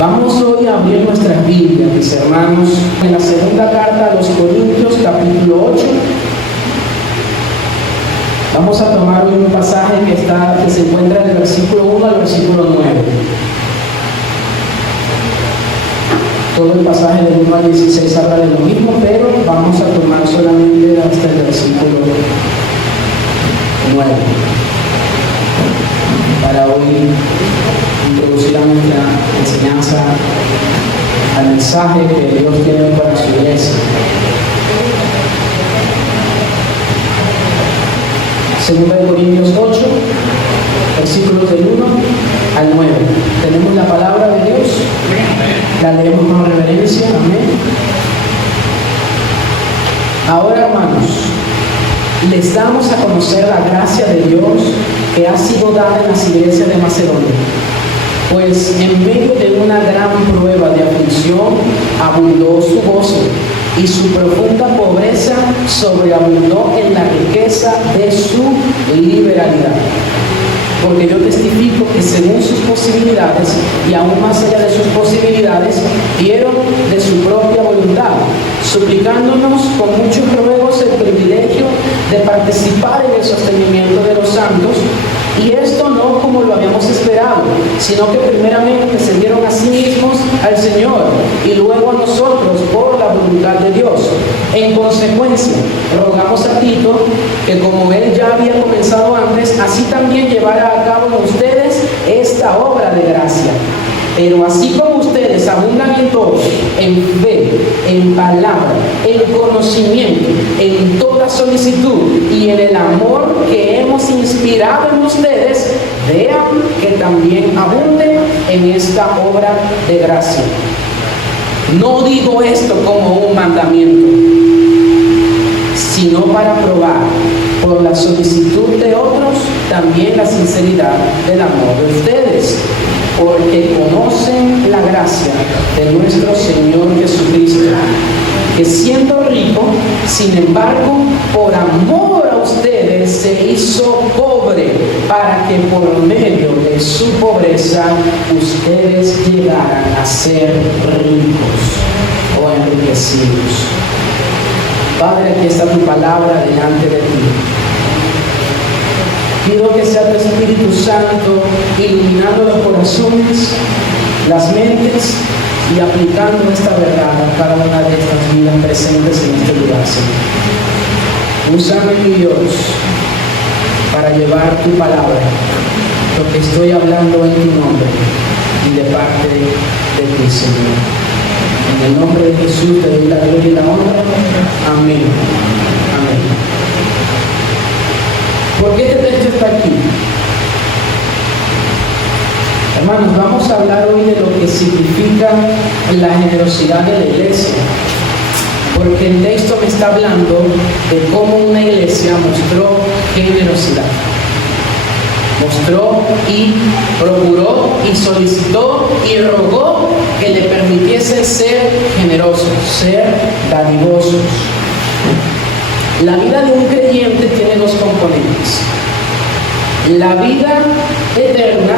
Vamos hoy a abrir nuestras Biblias, mis hermanos, en la segunda carta a los Corintios, capítulo 8. Vamos a tomar hoy un pasaje que se encuentra del versículo 1 al versículo 9. Todo el pasaje del 1 al 16 habla de lo mismo, pero vamos a tomar solamente hasta el versículo 9 para hoy introducir a nuestra enseñanza al mensaje que Dios tiene para su iglesia. Segunda de Corintios 8, versículos del 1 al 9. Tenemos la palabra de Dios, la leemos con reverencia, amén. Ahora, hermanos, les damos a conocer la gracia de Dios que ha sido dada en las iglesias de Macedonia. Pues en medio de una gran prueba de aflicción abundó su gozo, y su profunda pobreza sobreabundó en la riqueza de su liberalidad. Porque yo testifico que según sus posibilidades, y aún más allá de sus posibilidades, dieron de su propia voluntad, suplicándonos con muchos ruegos el privilegio de participar en el sostenimiento de los santos, y esto no como lo habíamos esperado, sino que primeramente se dieron a sí mismos al Señor y luego a nosotros por la voluntad de Dios. En consecuencia, rogamos a Tito que, como él ya había comenzado antes, así también llevara a cabo en ustedes esta obra de gracia. Pero así como ustedes abundan en todo, en fe, en palabra, en conocimiento, en toda solicitud y en el amor que hemos inspirado en ustedes, vean que también abunden en esta obra de gracia. No digo esto como un mandamiento, sino para probar por la solicitud de otros también la sinceridad del amor de ustedes, porque conocen la gracia de nuestro Señor Jesucristo, que siendo rico, sin embargo, por amor a ustedes se hizo pobre, para que por medio de su pobreza ustedes llegaran a ser ricos o enriquecidos. Padre, aquí está tu palabra delante de ti. Pido que sea tu Espíritu Santo iluminando los corazones, las mentes y aplicando esta verdad a cada una de estas vidas presentes en este lugar, Señor. Úsame, mi Dios, para llevar tu palabra, lo que estoy hablando en tu nombre y de parte de ti, Señor. En el nombre de Jesús te doy la gloria y la honra. Amén. Amén. ¿Por qué este texto está aquí? Hermanos, vamos a hablar hoy de lo que significa la generosidad de la iglesia. Porque el texto me está hablando de cómo una iglesia mostró generosidad. Mostró y procuró y solicitó y rogó que le permitiesen ser generosos, ser dadivosos. La vida de un creyente tiene dos componentes: la vida eterna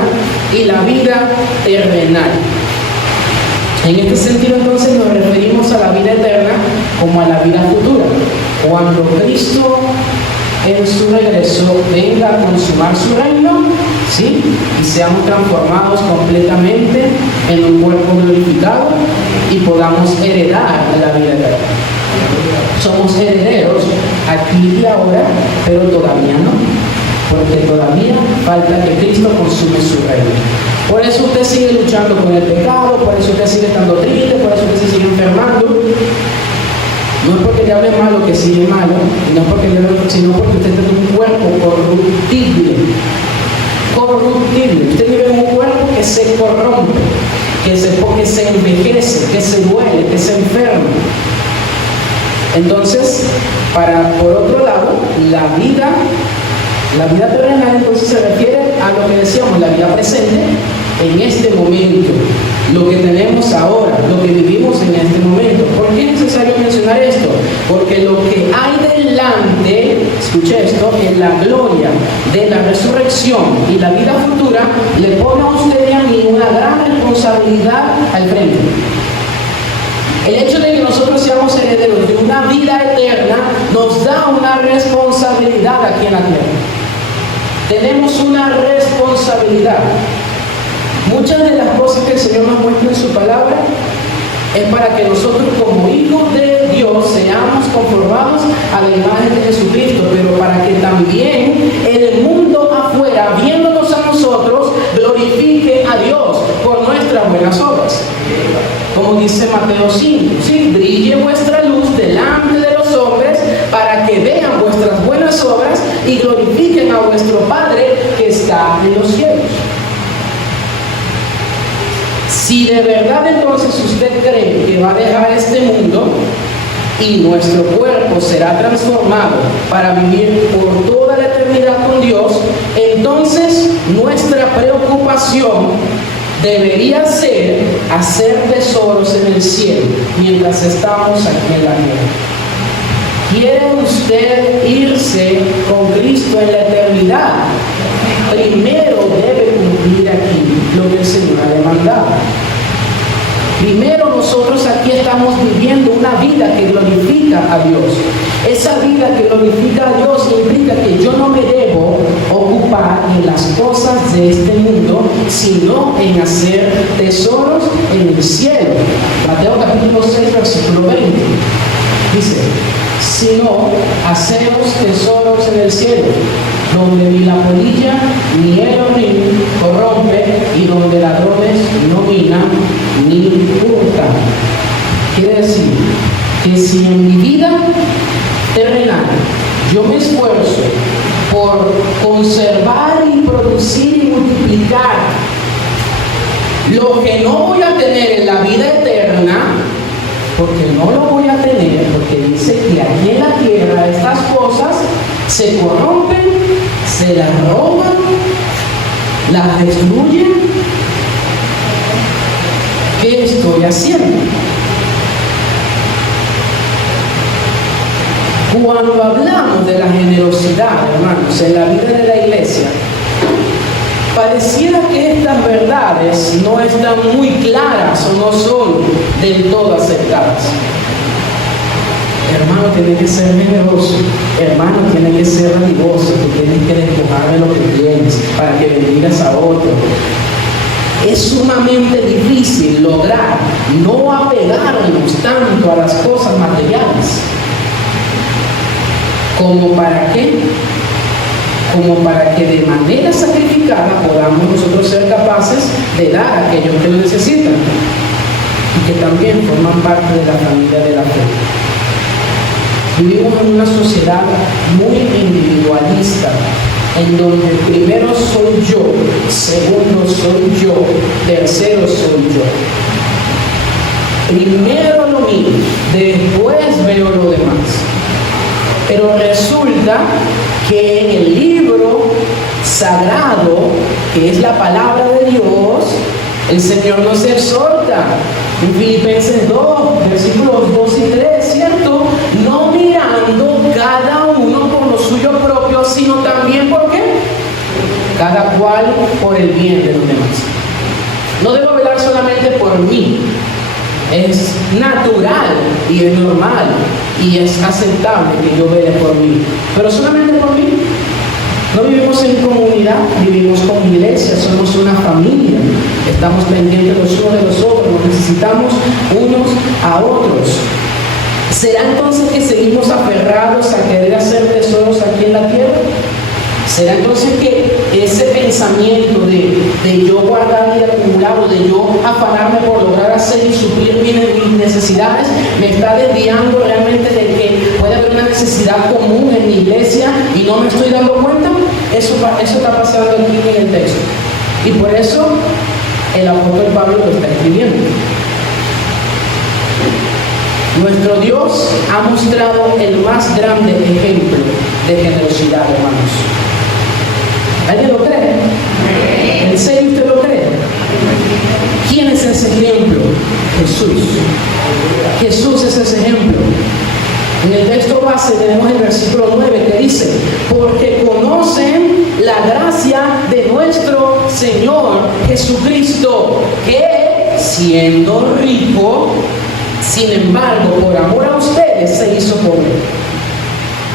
y la vida terrenal. En este sentido, entonces, nos referimos a la vida eterna como a la vida futura, cuando Cristo en su regreso venga a consumar su reino, ¿sí? Y seamos transformados completamente en un cuerpo glorificado y podamos heredar la vida eterna. Somos herederos aquí y ahora, pero todavía no, porque todavía falta que Cristo consume su reino. Por eso usted sigue luchando con el pecado, por eso usted sigue estando triste, por eso usted se sigue enfermando. No es porque le hable malo que sigue malo, no es porque le hable, sino porque usted tiene un cuerpo corruptible. Corruptible. Usted vive en un cuerpo que se corrompe, que se envejece, que se duele, que se enferma. Entonces, por otro lado, la vida terrenal entonces se refiere a lo que decíamos, la vida presente, en este momento, lo que tenemos ahora, lo que vivimos en este momento. ¿Por qué es necesario mencionar esto? Porque lo que hay delante, escuche esto, en la gloria de la resurrección y la vida futura, le pone a usted y a mí una gran responsabilidad responsabilidad al frente. El hecho de que nosotros seamos herederos de una vida eterna nos da una responsabilidad aquí en la tierra. Tenemos una responsabilidad. Muchas de las cosas que el Señor nos muestra en su palabra es para que nosotros como hijos de Dios seamos conformados a la imagen de Jesucristo, pero para que también el mundo afuera, viéndonos a nosotros, glorifique a Dios por nuestras buenas obras. Como dice Mateo 5, ¿sí? Brille vuestra luz delante de los hombres para que vean vuestras buenas obras y glorifiquen a vuestro Padre que está en los cielos. Si de verdad entonces usted cree que va a dejar este mundo y nuestro cuerpo será transformado para vivir por toda la eternidad con Dios, entonces nuestra preocupación debería ser hacer tesoros en el cielo mientras estamos aquí en la tierra. ¿Quiere usted irse con Cristo en la eternidad? Primero debe cumplir aquí lo que el Señor ha demandado. Primero nosotros aquí estamos viviendo una vida que glorifica a Dios. Esa vida que glorifica a Dios implica que yo no me debo ocupar en las cosas de este mundo, sino en hacer tesoros en el cielo. Mateo capítulo 6, versículo 20. Dice, sino hacemos tesoros en el cielo, donde ni la polilla ni el orín corrompe, y donde ladrones no minan ni hurtan. Quiere decir que si en mi vida terrenal yo me esfuerzo por conservar y producir y multiplicar lo que no voy a tener en la vida eterna, porque no lo voy a tener, porque dice que aquí en la tierra estas cosas se corrompen, se las roban, las destruyen. ¿Qué estoy haciendo? Cuando hablamos de la generosidad, hermanos, en la vida de la iglesia, pareciera que estas verdades no están muy claras o no son del todo aceptadas. Hermano, tiene que ser generoso. Hermano, tiene que ser dadivoso. Tú tienes que despojar de lo que tienes para que bendigas a otro. Es sumamente difícil lograr no apegarnos tanto a las cosas materiales. ¿Como para qué? Como para que de manera sacrificada podamos nosotros ser capaces de dar a aquellos que lo necesitan y que también forman parte de la familia de la fe. Vivimos en una sociedad muy individualista, en donde primero soy yo, segundo soy yo, tercero soy yo. Primero lo mío, después veo lo demás. Pero resulta que en el libro sagrado, que es la palabra de Dios, el Señor nos exhorta en Filipenses 2, versículos 2 y 3, ¿cierto? No mirando cada uno por lo suyo propio, sino también, ¿por qué? Cada cual por el bien de los demás. No debo velar solamente por mí. Es natural y es normal y es aceptable que yo vele por mí, pero solamente por mí. No vivimos en comunidad, vivimos como iglesia, somos una familia, estamos pendientes los unos de los otros, nos necesitamos unos a otros. ¿Será entonces que seguimos aferrados a querer hacer tesoros aquí en la tierra? ¿Será entonces que ese pensamiento de yo guardar y acumular, o de yo afanarme por lograr hacer y suplir mis necesidades, me está desviando realmente de que puede haber una necesidad común en mi iglesia y no me estoy dando cuenta? Eso está pasando aquí en el texto. Y por eso el apóstol Pablo lo está escribiendo. Nuestro Dios ha mostrado el más grande ejemplo de generosidad, hermanos. ¿Alguien lo cree? ¿En serio usted lo cree? ¿Quién es ese ejemplo? Jesús. Jesús es ese ejemplo. En el texto base tenemos el versículo 9 que dice: porque conocen la gracia de nuestro Señor Jesucristo, que siendo rico, sin embargo, por amor a ustedes se hizo pobre,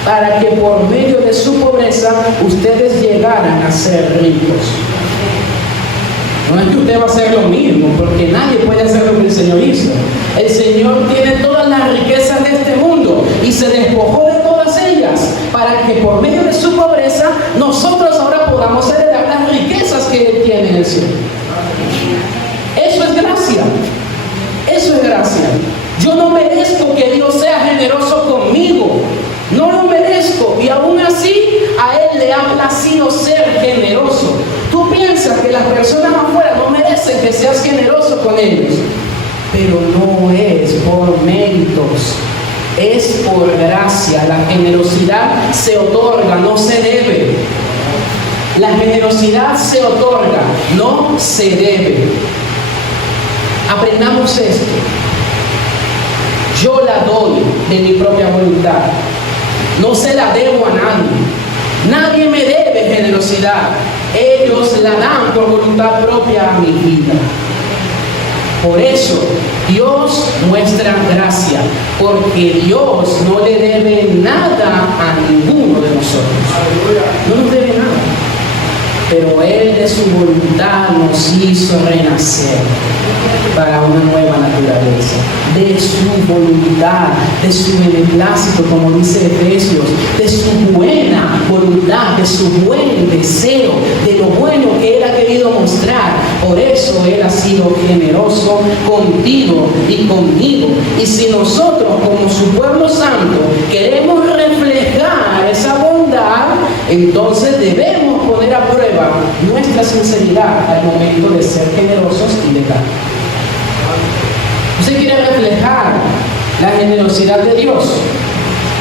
para que por medio de su pobreza ustedes llegaran a ser ricos. No es que usted va a hacer lo mismo, porque nadie puede hacer lo que el Señor hizo. El Señor tiene todas las riquezas de este mundo y se despojó de todas ellas para que por medio de su pobreza nosotros ahora podamos heredar las riquezas que Él tiene en el cielo. Eso es gracia. Eso es gracia. Yo no merezco que Dios sea generoso conmigo. No lo merezco, y aún así a Él le ha placido ser generoso. Tú piensas que las personas afuera no merecen que seas generoso con ellos, pero no es por méritos, es por gracia. La generosidad se otorga, no se debe. La generosidad se otorga, no se debe. Aprendamos esto. Yo la doy de mi propia voluntad. No se la debo a nadie. Nadie me debe generosidad. Ellos la dan por voluntad propia a mi vida. Por eso Dios muestra gracia, porque Dios no le debe nada a ninguno de nosotros. No nos debe nada. Pero Él de su voluntad nos hizo renacer para una nueva naturaleza. De su voluntad, de su beneplácito, como dice Efesios, de su buena voluntad, de su buen deseo, de lo bueno que Él ha querido mostrar. Por eso Él ha sido generoso contigo y conmigo. Y si nosotros, como su pueblo santo, queremos reflejar esa bondad, entonces debemos poner a prueba nuestra sinceridad al momento de ser generosos y de dar. Usted quiere reflejar la generosidad de Dios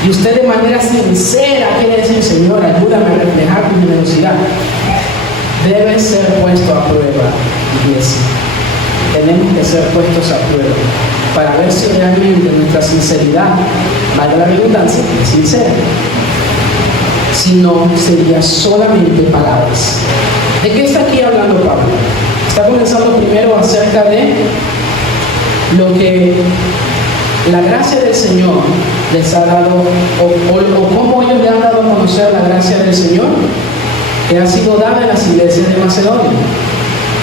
y usted de manera sincera quiere decir: Señor, ayúdame a reflejar tu generosidad. Debe ser puesto a prueba, iglesia. Tenemos que ser puestos a prueba para ver si realmente nuestra sinceridad, valga la redundancia, es sincera. Si no, sería solamente palabras. ¿De qué está aquí hablando Pablo? Está comenzando primero acerca de lo que la gracia del Señor les ha dado, o cómo ellos le han dado a conocer la gracia del Señor que ha sido dada en las iglesias de Macedonia.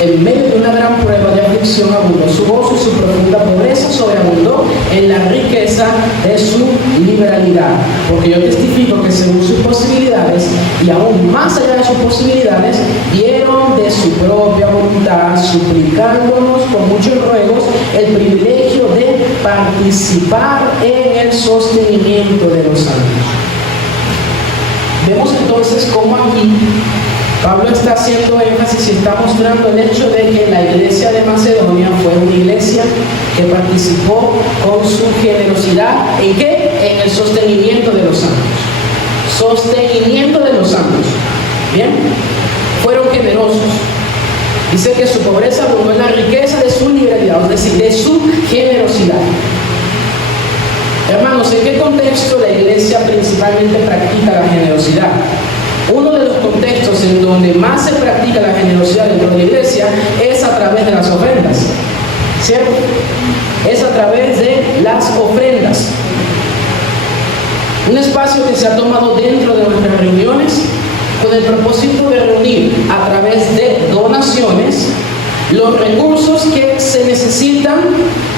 En medio de una gran prueba de aflicción abundó su gozo y su profunda pobreza sobreabundó en la riqueza de su liberalidad. Porque yo testifico que según sus posibilidades y aún más allá de sus posibilidades, dieron de su propia voluntad, suplicándonos con muchos ruegos el privilegio de participar en el sostenimiento de los santos. Vemos entonces cómo aquí Pablo está haciendo énfasis y está mostrando el hecho de que la iglesia de Macedonia fue una iglesia que participó con su generosidad. ¿En qué? En el sostenimiento de los santos. Sostenimiento de los santos. Bien, fueron generosos. Dice que su pobreza abundó en la riqueza de su liberalidad, es decir, de su generosidad. Hermanos, ¿en qué contexto la iglesia principalmente practica la generosidad? Uno de los contextos en donde más se practica la generosidad dentro de la iglesia es a través de las ofrendas, ¿cierto? Es a través de las ofrendas. Un espacio que se ha tomado dentro de nuestras reuniones con el propósito de reunir a través de donaciones los recursos que se necesitan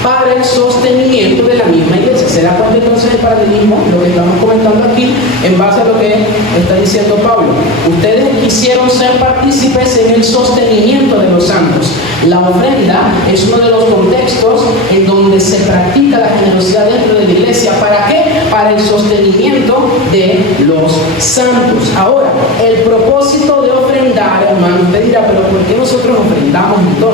para el sostenimiento de la misma iglesia. ¿Se da cuenta entonces del paralelismo? Lo que estamos comentando aquí en base a lo que está diciendo Pablo. Ustedes quisieron ser partícipes en el sostenimiento de los santos. La ofrenda es uno de los contextos en donde se practica la generosidad dentro de la iglesia. ¿Para qué? Para el sostenimiento de los santos. Ahora, el propósito de ofrendar, hermano, usted dirá, pero ¿por qué nosotros ofrendamos entonces?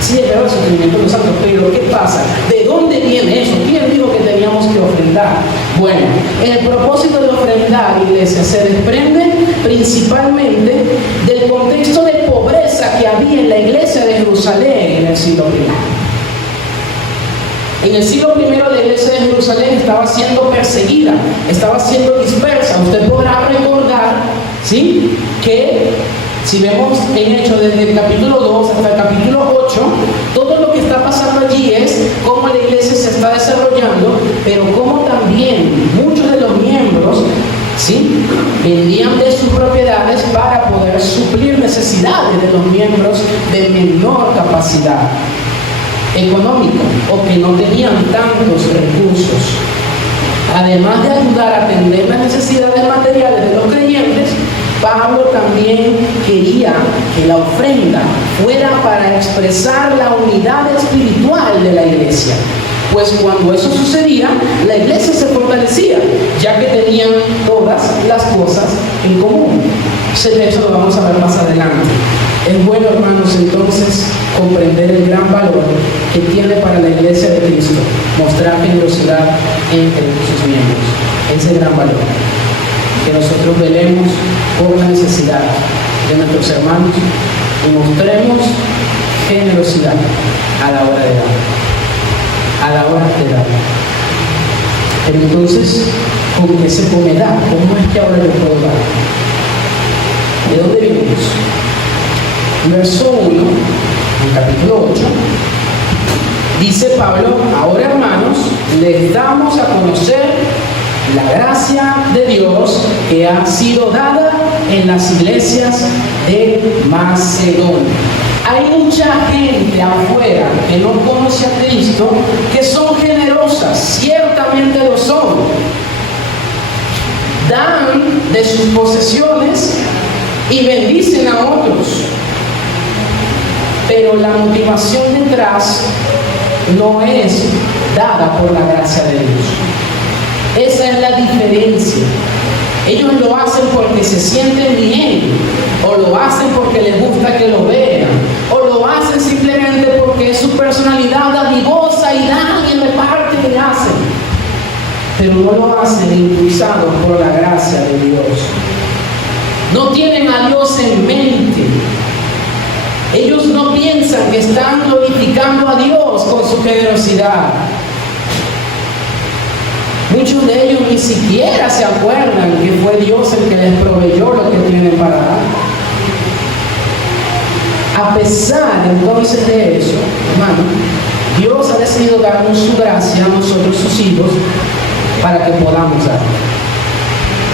Sí, es verdad, el sostenimiento de los santos, pero ¿qué pasa? ¿De dónde viene eso? ¿Quién dijo que teníamos que ofrendar? Bueno, el propósito de ofrendar, iglesia, se desprende principalmente del contexto de pobreza que había en la iglesia de Jerusalén en el siglo I. En el siglo I la iglesia de Jerusalén estaba siendo perseguida, estaba siendo dispersa. Usted podrá recordar, ¿sí?, que si vemos en Hechos desde el capítulo 2 hasta el capítulo 8, todo lo que está pasando allí necesidades de los miembros de menor capacidad económica o que no tenían tantos recursos. Además de ayudar a atender las necesidades materiales de los creyentes, Pablo también quería que la ofrenda fuera para expresar la unidad espiritual de la iglesia. Pues cuando eso sucedía, la iglesia se fortalecía, ya que tenían todas las cosas en común. De hecho, lo vamos a ver más adelante. Es bueno, hermanos, entonces, comprender el gran valor que tiene para la iglesia de Cristo mostrar generosidad entre sus miembros. Ese gran valor. Que nosotros velemos por la necesidad de nuestros hermanos y mostremos generosidad a la hora de dar. A la hora de dar. Pero entonces, ¿con qué se come dar? ¿Cómo es que ahora yo puedo dar? ¿De dónde venimos? Verso 1, en capítulo 8, dice Pablo: ahora, hermanos, les damos a conocer la gracia de Dios que ha sido dada en las iglesias de Macedonia. Hay mucha gente afuera que no conoce a Cristo, que son generosas, ciertamente lo son. Dan de sus posesiones y bendicen a otros. Pero la motivación detrás no es dada por la gracia de Dios. Esa es la diferencia. Ellos lo hacen porque se sienten bien, o lo hacen porque les gusta que lo vean, o lo hacen simplemente porque es su personalidad dadivosa y dan y reparte y hacen. Pero no lo hacen impulsados por la gracia de Dios. No tienen a Dios en mente. Ellos no piensan que están glorificando a Dios con su generosidad. Muchos de ellos ni siquiera se acuerdan que fue Dios el que les proveyó lo que tienen para dar. A pesar entonces de eso, hermano, Dios ha decidido darnos su gracia a nosotros, sus hijos, para que podamos dar.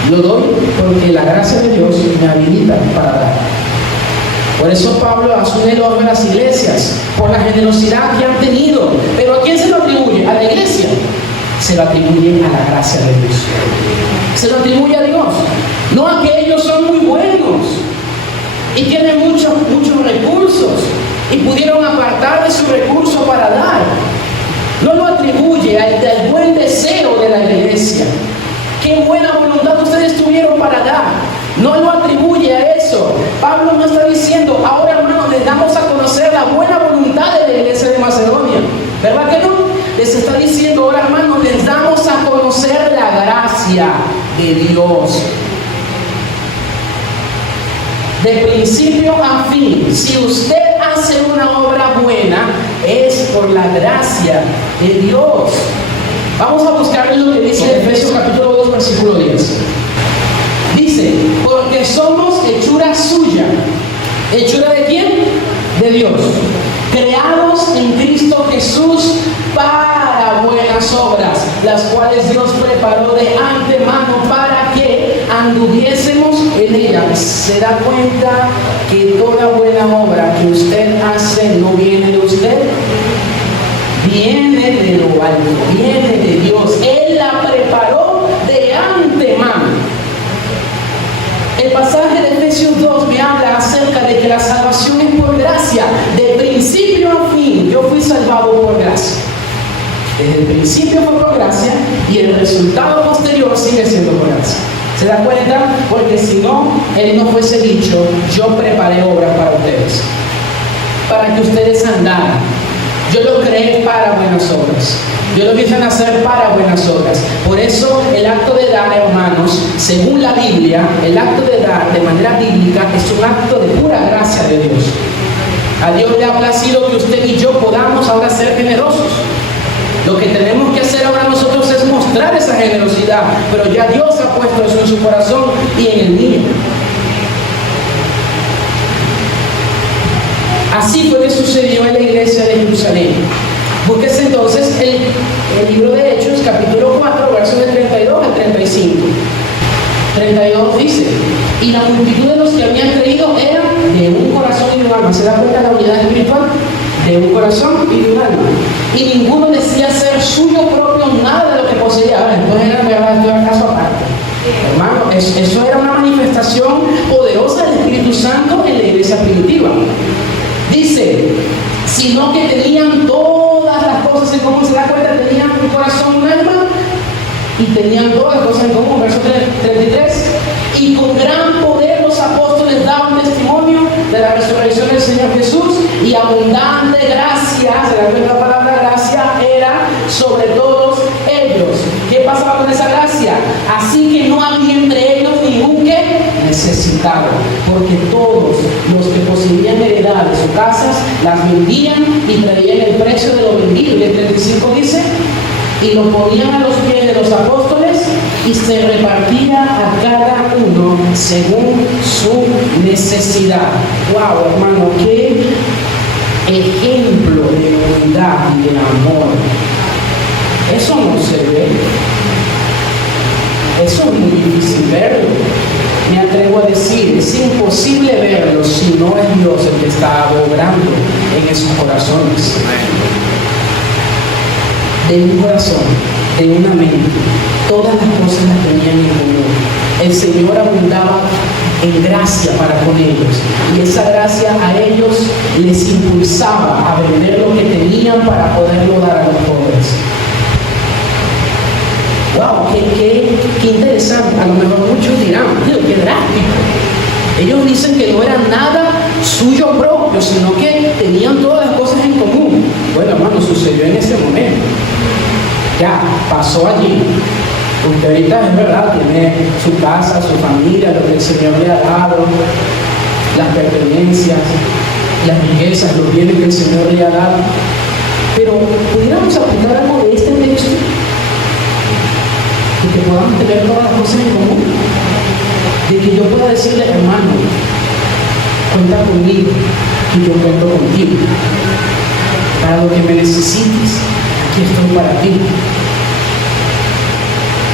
Lo doy porque la gracia de Dios me habilita para dar. Por eso Pablo hace un elogio a las iglesias por la generosidad que han tenido. Pero ¿a quién se lo atribuye? ¿A la iglesia? Se lo atribuye a la gracia de Dios. Se lo atribuye a Dios. No a que ellos son muy buenos y tienen muchos recursos y pudieron apartar de su recurso para dar. No lo atribuye al buen deseo de la iglesia. Qué buena voluntad ustedes tuvieron para dar. No lo atribuye a eso. Pablo no está diciendo: ahora, hermanos, les damos a conocer la buena voluntad de la iglesia de Macedonia. ¿Verdad que no? Les está diciendo: ahora, hermanos, les damos a conocer la gracia de Dios. De principio a fin, si usted hace una obra buena, es por la gracia de Dios. Vamos a buscar lo que dice Efesios capítulo 2, versículo 10. Dice: porque somos hechura suya. ¿Hechura de quién? De Dios. Creados en Cristo Jesús para buenas obras, las cuales Dios preparó de antemano para que anduviésemos en ellas. ¿Se da cuenta que toda buena obra que usted hace no viene de usted? Viene de lo alto, viene de Dios. Él la preparó de antemano. El pasaje de Efesios 2 me habla acerca de que la salvación es por gracia, de principio a fin. Yo fui salvado por gracia. Desde el principio fue por gracia y el resultado posterior sigue siendo por gracia. ¿Se da cuenta? Porque si no, Él no fuese dicho: yo preparé obras para ustedes, para que ustedes andaran. Yo lo creé para buenas obras. Yo lo hice nacer para buenas obras. Por eso el acto de dar, hermanos, según la Biblia, el acto de dar de manera bíblica es un acto de pura gracia de Dios. A Dios le ha placido que usted y yo podamos ahora ser generosos. Lo que tenemos que hacer ahora nosotros es mostrar esa generosidad, pero ya Dios ha puesto eso en su corazón y en el mío. Así fue que sucedió en la iglesia de Jerusalén. Búsquese entonces el libro de Hechos, capítulo 4, versos del 32 al 35. 32 dice: y la multitud de los que habían creído era de un un alma. ¿Se da cuenta de la unidad espiritual? De un corazón y de un alma. Y ninguno decía ser suyo propio nada de lo que poseía. Ahora, entonces era verdad, esto era caso aparte. Hermano, eso era una manifestación poderosa del Espíritu Santo en la iglesia primitiva. Dice, sino que tenían todas las cosas en común. ¿Se da cuenta? Tenían un corazón, un alma, y tenían todas las cosas en común. Verso 33. Y con gran poder los apóstoles daban testimonio de la resurrección del Señor Jesús, y abundante gracia, ¿se da cuenta? La palabra gracia era sobre todos ellos. ¿Qué pasaba con esa gracia? Así que no había entre ellos ningún que necesitado, porque todos los que poseían heredades o casas las vendían y traían el precio de lo vendido. Y el 35 dice, y lo ponían a los pies de los apóstoles, y se repartía a cada uno según su necesidad. ¡Wow, hermano! ¡Qué ejemplo de bondad y de amor! Eso no se ve. Eso es muy difícil verlo. Me atrevo a decir, es imposible verlo si no es Dios el que está obrando en esos corazones. De un corazón, de una mente, todas las cosas las tenían en común. El Señor abundaba en gracia para con ellos, y esa gracia a ellos les impulsaba a vender lo que tenían para poderlo dar a los pobres. ¡Wow! ¡Qué interesante! A lo mejor muchos dirán, ¡qué drástico! Ellos dicen que no eran nada suyo propio, sino que tenían todas las cosas en común. Bueno, hermano, sucedió en ese momento. Ya, pasó allí. Usted ahorita es verdad, tiene su casa, su familia, lo que el Señor le ha dado, las pertenencias, las riquezas, los bienes que el Señor le ha dado. Pero pudiéramos apuntar algo de este texto, de que podamos tener todas las cosas en común, de que yo pueda decirle, hermano, cuenta conmigo y yo cuento contigo. Para lo que me necesites, aquí estoy para ti.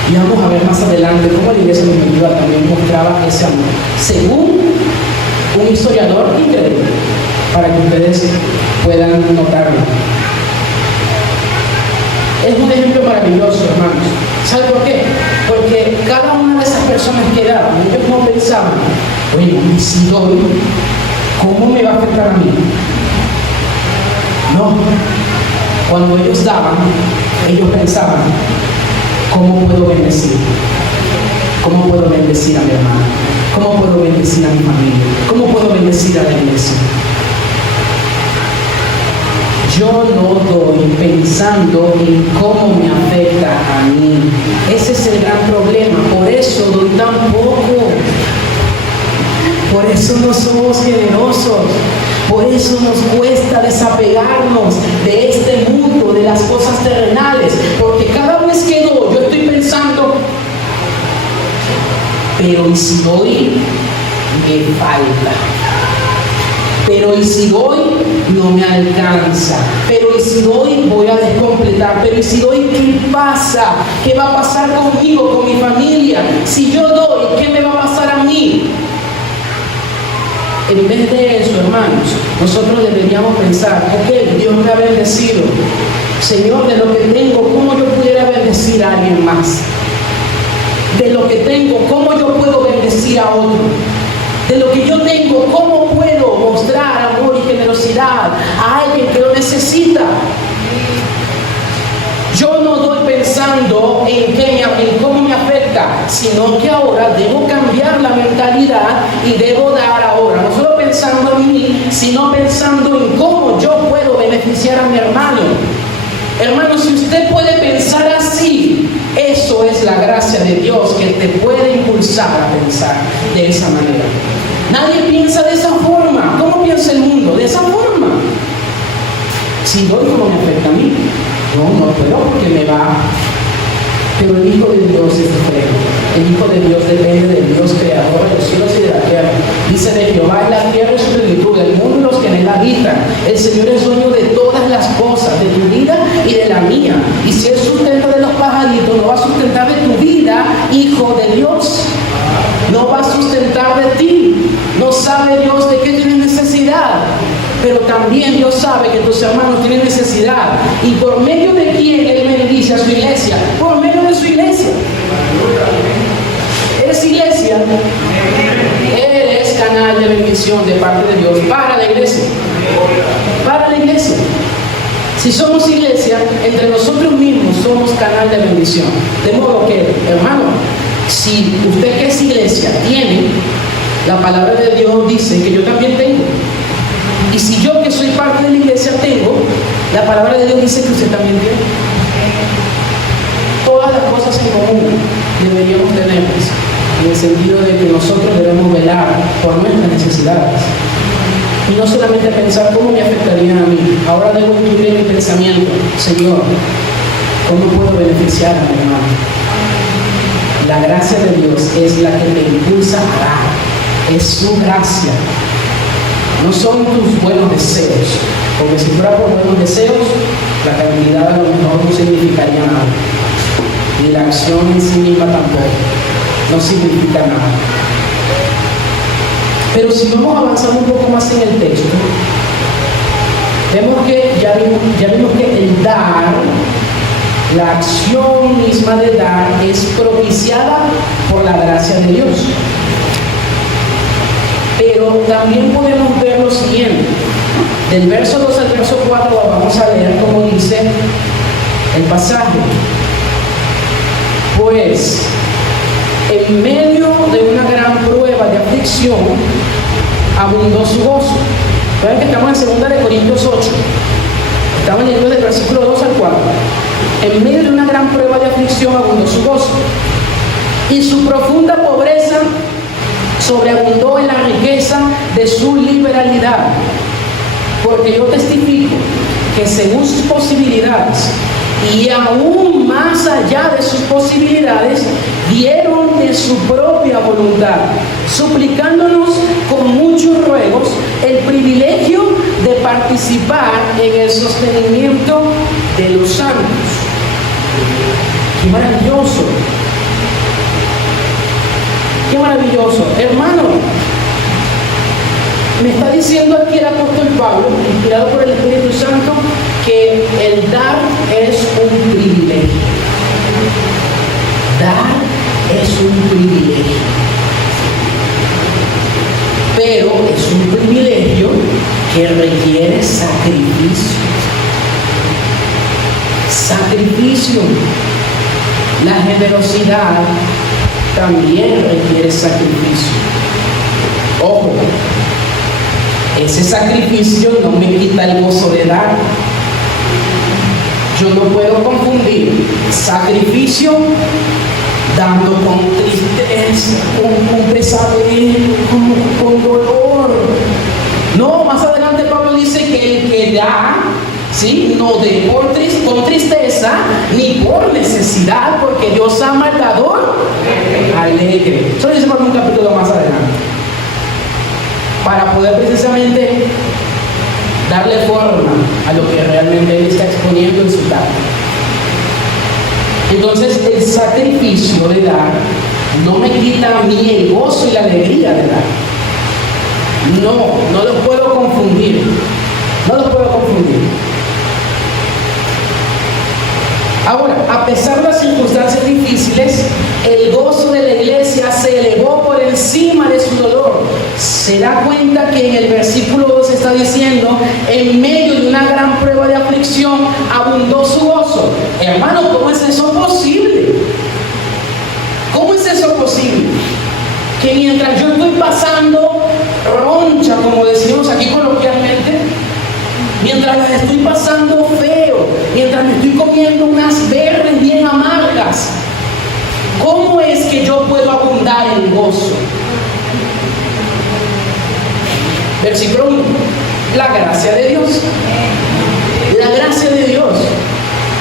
Y vamos a ver más adelante cómo la iglesia primitiva también mostraba ese amor, según un historiador increíble, para que ustedes puedan notarlo. Es un ejemplo maravilloso, hermanos. ¿Sabe por qué? Porque cada una de esas personas que daban, ellos no pensaban, oye, y si doy, ¿cómo me va a afectar a mí? No. Cuando ellos daban, ellos pensaban, ¿cómo puedo bendecir? ¿Cómo puedo bendecir a mi hermano? ¿Cómo puedo bendecir a mi familia? ¿Cómo puedo bendecir a la iglesia? Yo no doy pensando en cómo me afecta a mí. Ese es el gran problema. Por eso doy tan poco. Por eso no somos generosos. Por eso nos cuesta desapegarnos de este mundo, de las cosas terrenales. Porque cada vez que doy, yo estoy pensando, pero ¿y si doy? Me falta. Pero ¿y si doy? No me alcanza. Pero ¿y si doy? Voy a descompletar. Pero ¿y si doy? ¿Qué pasa? ¿Qué va a pasar conmigo, con mi familia? Si yo doy, ¿qué me va a pasar a mí? En vez de eso, hermanos, nosotros deberíamos pensar, ok, Dios me ha bendecido. Señor, de lo que tengo, ¿cómo yo pudiera bendecir a alguien más? De lo que tengo, ¿cómo yo puedo bendecir a otro? De lo que yo tengo, ¿cómo puedo mostrar amor y generosidad a alguien que lo necesita? Yo no doy pensando en cómo me afecta, sino que ahora debo cambiar la mentalidad y debo dar ahora, no solo pensando en mí, sino pensando en cómo yo puedo beneficiar a mi hermano. Hermano, si usted puede pensar así, eso es la gracia de Dios que te puede impulsar a pensar de esa manera. Nadie piensa de esa forma. ¿Cómo piensa el mundo? De esa forma. Si doy, ¿cómo me afecta a mí? No puedo porque me va. Pero el Hijo de Dios es diferente. El Hijo de Dios depende del Dios creador de los cielos y de la tierra. Dice de Jehová es la tierra y su plenitud, el mundo y los que en él habitan. El Señor es dueño de todas las cosas, de tu vida y de la mía. Y si Él sustenta de los pajaritos, no va a sustentar de tu vida, Hijo de Dios. No va a sustentar de ti. No sabe Dios de qué tienes necesidad. necesidad, pero también Dios sabe que tus hermanos tienen necesidad. ¿Y por medio de quién Él bendice a su iglesia? Por medio de su iglesia. ¿Eres iglesia? Eres canal de bendición de parte de Dios para la iglesia. Para la iglesia. Si somos iglesia, entre nosotros mismos somos canal de bendición. De modo que, hermano, si usted que es iglesia tiene, la palabra de Dios dice que yo también tengo. Y si yo que soy parte de la iglesia tengo, la palabra de Dios dice que usted también tiene. Todas las cosas en común deberíamos tenerlas, en el sentido de que nosotros debemos velar por nuestras necesidades. Y no solamente pensar cómo me afectaría a mí. Ahora debo incluir en mi pensamiento, Señor, ¿cómo puedo beneficiar a mi hermano? La gracia de Dios es la que te impulsa a dar. Es su gracia. No son tus buenos deseos. Porque si fuera por buenos deseos, la cantidad a lo mejor no significaría nada. Ni la acción en sí misma tampoco. No significa nada. Pero si vamos avanzando un poco más en el texto, vemos que ya vimos que el dar, la acción misma de dar, es propiciada por la gracia de Dios. Pero también podemos ver lo siguiente. Del verso 2 al verso 4 vamos a leer cómo dice el pasaje. Pues, en medio de una gran prueba de aflicción, abundó su gozo. Vean que estamos en 2 Corintios 8. Estamos leyendo del versículo 2 al 4. En medio de una gran prueba de aflicción, abundó su gozo. Y su profunda pobreza sobreabundó en la riqueza de su liberalidad. Porque yo testifico que según sus posibilidades, y aún más allá de sus posibilidades, dieron de su propia voluntad, suplicándonos con muchos ruegos el privilegio de participar en el sostenimiento de los santos. ¡Qué maravilloso! ¡Qué maravilloso! Hermano, me está diciendo aquí el apóstol Pablo, inspirado por el Espíritu Santo, que el dar es un privilegio. Dar es un privilegio. Pero es un privilegio que requiere sacrificio. Sacrificio. La generosidad también requiere sacrificio. Ojo. Ese sacrificio no me quita el gozo de dar. Yo no puedo confundir sacrificio dando con tristeza, con pesadez, con dolor. No, más adelante Pablo dice que el que da, ¿sí? No de con tristeza ni por necesidad, porque Dios ama al dador alegre. Eso lo dice Pablo en un capítulo más adelante. Para poder precisamente darle forma a lo que realmente él está exponiendo en su carta. Entonces, el sacrificio de dar no me quita a mí el gozo y la alegría de dar. No los puedo confundir. No los puedo confundir. Ahora, a pesar de las circunstancias difíciles, el gozo de la iglesia se elevó por encima de su dolor. Se da cuenta que en el versículo 2 está diciendo, en medio de una gran prueba de aflicción, abundó su gozo. Hermano, ¿cómo es eso posible? ¿Cómo es eso posible? Que mientras yo estoy pasando roncha, como decimos aquí coloquialmente, mientras las estoy pasando feo, mientras me estoy comiendo unas berries bien amargas, ¿cómo es que yo puedo abundar en gozo? Versículo 1. La gracia de Dios. La gracia de Dios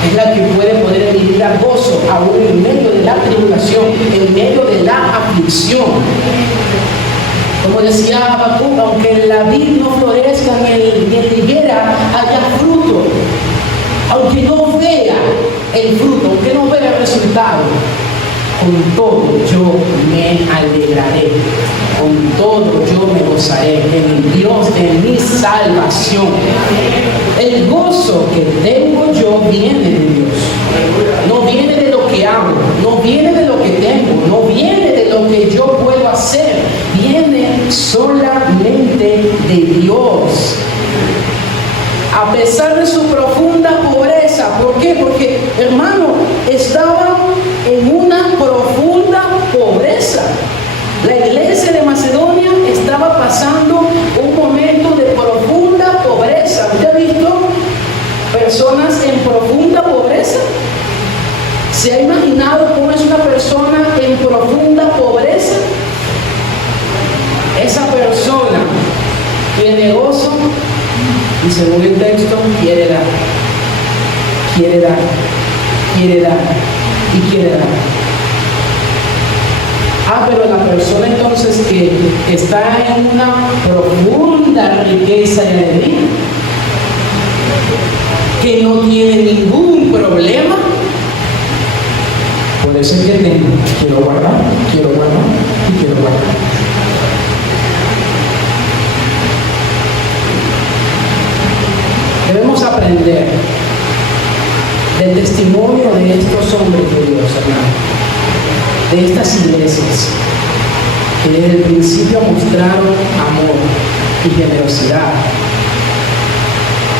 es la que puede poner vivir al gozo aún en medio de la tribulación, en medio de la aflicción. Como decía Habacuc, aunque la vid no florezca ni en higuera haya fruto, aunque no vea el fruto, aunque no vea el resultado, con todo yo me alegraré, con todo yo me gozaré en el Dios de mi salvación. El gozo que tengo yo viene de Dios, no viene de lo que hago, no viene de lo que tengo, no viene de lo que yo puedo hacer, viene solamente de Dios. A pesar de su profunda pobreza. ¿Por qué? Porque, hermano, estaban en una profunda pobreza. La iglesia de Macedonia estaba pasando un momento de profunda pobreza. ¿Usted ha visto personas en profunda pobreza? ¿Se ha imaginado cómo es una persona en profunda pobreza? Esa persona tiene gozo y, según el texto, quiere dar, quiere dar, quiere dar y quiere dar. Pero la persona entonces que está en una profunda riqueza y alegría, que no tiene ningún problema, por eso es que quiero guardar y quiero guardar. Debemos aprender del testimonio de estos hombres de Dios, hermano, de estas iglesias, que desde el principio mostraron amor y generosidad.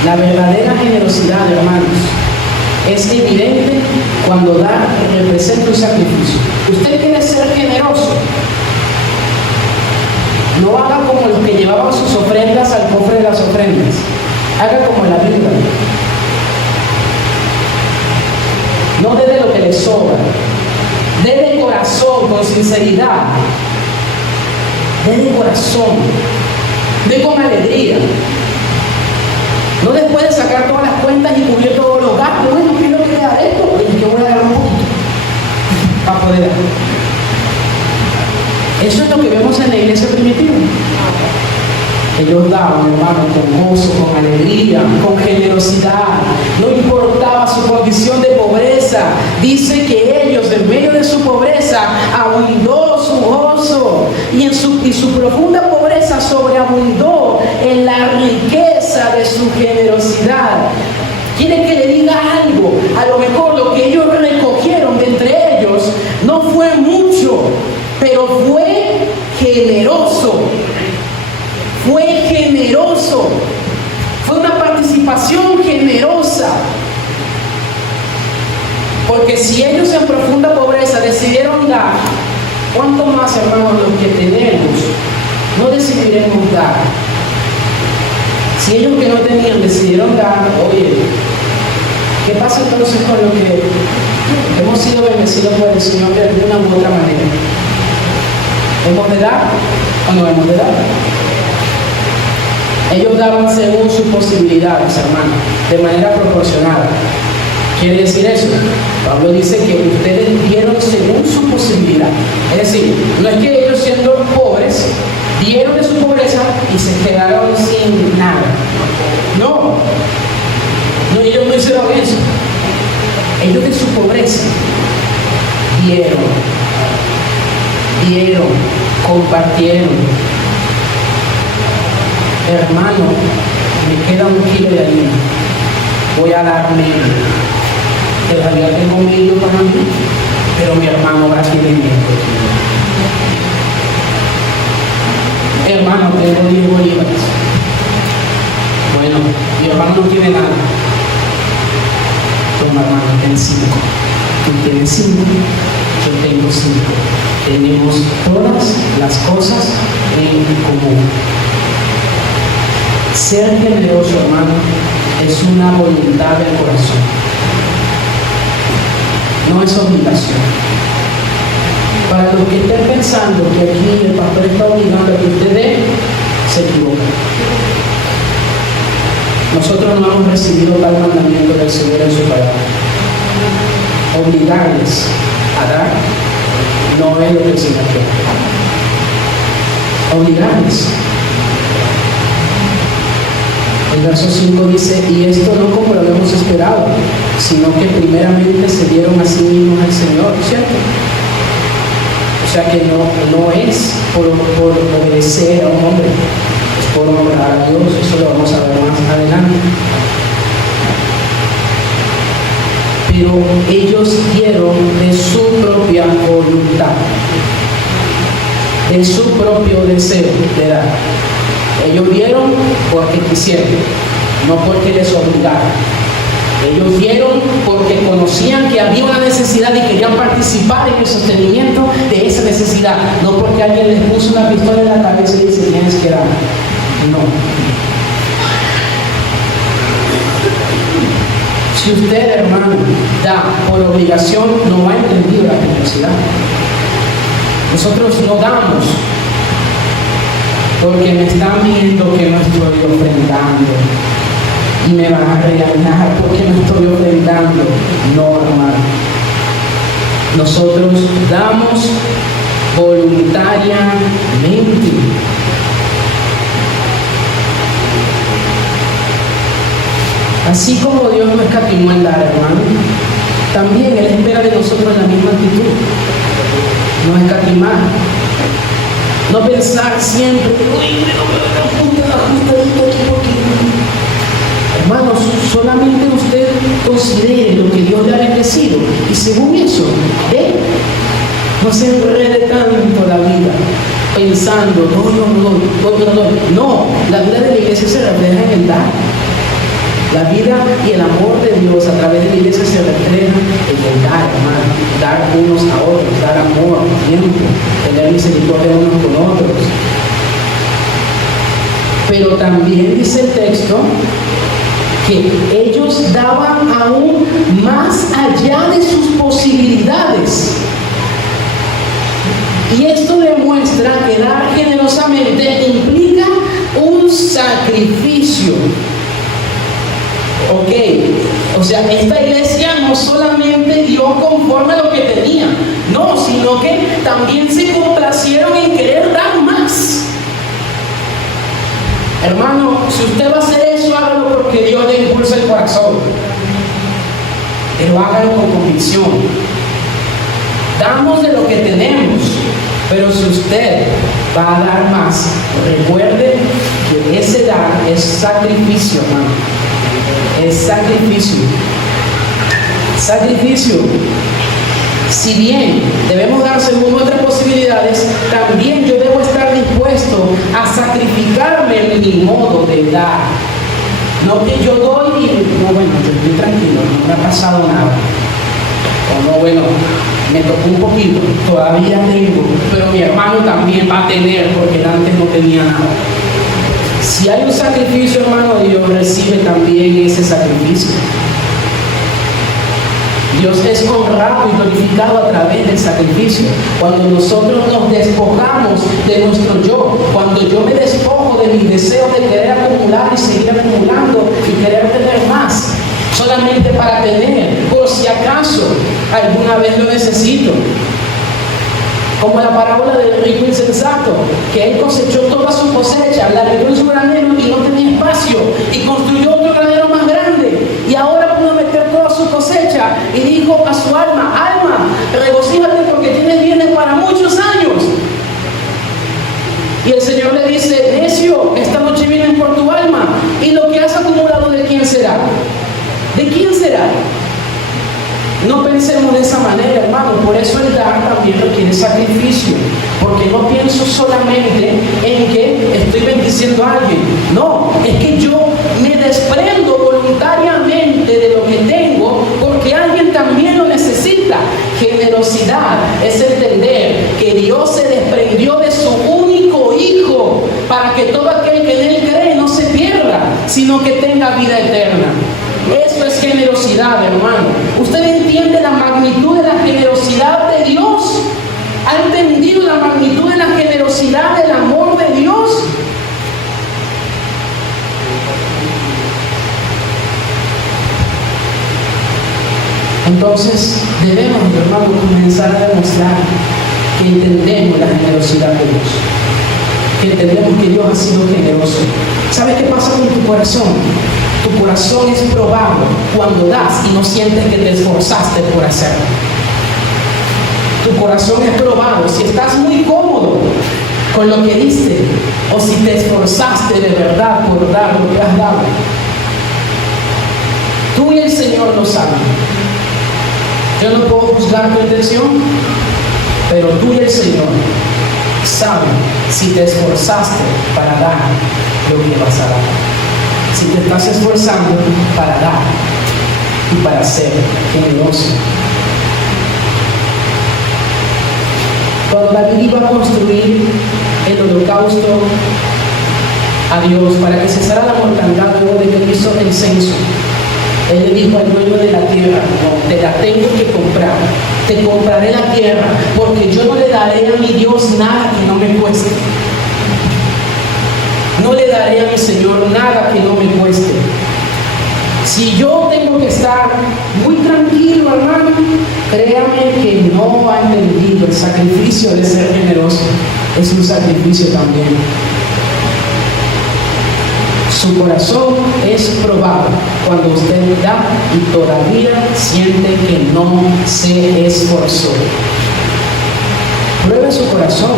La verdadera generosidad, hermanos, es evidente cuando da y representa un sacrificio. Usted quiere ser generoso, no haga como los que llevaban sus ofrendas al cofre de las ofrendas. Haga como la Biblia. No dé de lo que le sobra. Dé de corazón, con sinceridad. Dé de corazón. Dé con alegría. No después de sacar todas las cuentas y cubrir todos los gastos. Bueno, ¿qué es lo que queda de esto? Y yo voy a dar un poquito para poder dar. Eso es lo que vemos en la iglesia primitiva. Ellos daban, hermano, con gozo, con alegría, con generosidad. No importaba su condición de pobreza. Dice que ellos, en medio de su pobreza, abundó su gozo. Y su profunda pobreza sobreabundó en la riqueza de su generosidad. ¿Quieren que le diga algo? A lo mejor lo que ellos recogieron de entre ellos no fue mucho, pero fue generoso. Fue generoso, fue una participación generosa. Porque si ellos en profunda pobreza decidieron dar, ¿cuánto más, hermanos, los que tenemos no decidiremos dar? Si ellos que no tenían decidieron dar, oye, ¿qué pasa entonces con lo que hemos sido bendecidos por el Señor de alguna u otra manera? ¿Hemos de dar o no hemos de dar? Ellos daban según sus posibilidades, hermano, de manera proporcionada. ¿Quiere decir eso? Pablo dice que ustedes dieron según su posibilidad. Es decir, no es que ellos, siendo pobres, dieron de su pobreza y se quedaron sin nada. No, ellos no hicieron eso. Ellos de su pobreza dieron, compartieron. Hermano, me queda 1 kilo de harina, voy a dar medio. En realidad tengo medio para mí, pero mi hermano ahora tiene medio. Hermano, tengo 10 bolívares. Bueno, mi hermano no tiene nada. Toma, hermano, ten 5. Tú tienes 5, yo tengo 5. Tenemos todas las cosas en común. Ser generoso, hermano, es una voluntad del corazón. No es obligación. Para los que estén pensando que aquí el pastor está obligando a que usted dé, se equivoca. Nosotros no hemos recibido tal mandamiento del Señor en su palabra. Obligarles a dar no es lo que el Señor quiere. Obligarles. El verso 5 dice, y esto no como lo habíamos esperado, sino que primeramente se dieron a sí mismos al Señor, ¿cierto? O sea que no es por obedecer a un hombre, es por honrar a Dios. Eso lo vamos a ver más adelante. Pero ellos dieron de su propia voluntad, de su propio deseo de dar. Ellos dieron porque quisieron, no porque les obligaron. Ellos dieron porque conocían que había una necesidad y querían participar en el sostenimiento de esa necesidad, no porque alguien les puso una pistola en la cabeza y dice tienes que dar. No. Si usted, hermano, da por obligación, no ha entendido la generosidad. Nosotros no damos porque me están viendo que no estoy ofrendando y me van a regañar porque no estoy ofrendando. No, hermano. Nosotros damos voluntariamente. Así como Dios no escatimó en dar, hermano, también Él espera de nosotros la misma actitud. No escatimar. No pensar siempre, hermanos, solamente usted considere lo que Dios le ha bendecido y según eso, no se enrede tanto la vida pensando, no, la vida de la iglesia se refleja en el dar. La vida y el amor de Dios a través de la iglesia se refleja en el dar, hermano. Dar unos a otros, dar amor, tiempo, tener misericordia unos con otros. Pero también dice el texto que ellos daban aún más allá de sus posibilidades. Y esto demuestra que dar generosamente implica un sacrificio. Ok, o sea, esta iglesia no solamente dio conforme a lo que tenía, no, sino que también se complacieron en querer dar más. Hermano, si usted va a hacer eso, hágalo porque Dios le impulsa el corazón, pero hágalo con convicción. Damos de lo que tenemos, pero si usted va a dar más, recuerde que ese dar es sacrificio, hermano. Es sacrificio. Sacrificio. Si bien debemos dar según nuestras posibilidades, también yo debo estar dispuesto a sacrificarme en mi modo de dar. No que yo doy y no, bueno, yo estoy tranquilo, no me ha pasado nada. O no, bueno, me tocó un poquito, todavía tengo, pero mi hermano también va a tener porque antes no tenía nada. Si hay un sacrificio, hermano, Dios recibe también ese sacrificio. Dios es honrado y glorificado a través del sacrificio. Cuando nosotros nos despojamos de nuestro yo, cuando yo me despojo de mi deseo de querer acumular y seguir acumulando y querer tener más, solamente para tener, por si acaso alguna vez lo necesito. Como la parábola del rico insensato, que él cosechó toda su cosecha, la regó en su granero y no tenía espacio, y construyó otro granero más grande, y ahora pudo meter toda su cosecha, y dijo a su alma, regocíjate porque tienes bienes para muchos años. Y el Señor le dice, necio, esta noche vienes por tu alma, y lo que has acumulado, ¿de quién será? ¿De quién será? No pensemos de esa manera, hermano. Por eso el dar también requiere sacrificio, porque no pienso solamente en que estoy bendiciendo a alguien. No, es que yo me desprendo voluntariamente de lo que tengo porque alguien también lo necesita. Generosidad es entender que Dios se desprendió de su único Hijo para que todo aquel que en Él cree no se pierda, sino que tenga vida eterna. Eso es generosidad, hermano. ¿Usted entiende la magnitud de la generosidad de Dios? ¿Ha entendido la magnitud de la generosidad del amor de Dios? Entonces debemos, hermano, comenzar a demostrar que entendemos la generosidad de Dios, que entendemos que Dios ha sido generoso. ¿Sabes qué pasa con tu corazón? Tu corazón es probado cuando das y no sientes que te esforzaste por hacerlo. Tu corazón es probado. Si estás muy cómodo con lo que diste, o si te esforzaste de verdad por dar lo que has dado. Tú y el Señor lo saben. Yo no puedo juzgar tu intención, pero tú y el Señor saben si te esforzaste para dar lo que vas a dar. Si te estás esforzando para dar y para ser generoso. Cuando David iba a construir el holocausto a Dios para que cesara la mortandad luego de que él hizo el censo, él le dijo al dueño de la tierra: no, te la tengo que comprar, te compraré la tierra, porque yo no le daré a mi Dios nada que no me cueste. No le daré a mi Señor nada que no me cueste. Si yo tengo que estar muy tranquilo, hermano, créame que no ha entendido el sacrificio de ser generoso. Es un sacrificio también. Su corazón es probado cuando usted da y todavía siente que no se esforzó. Pruebe su corazón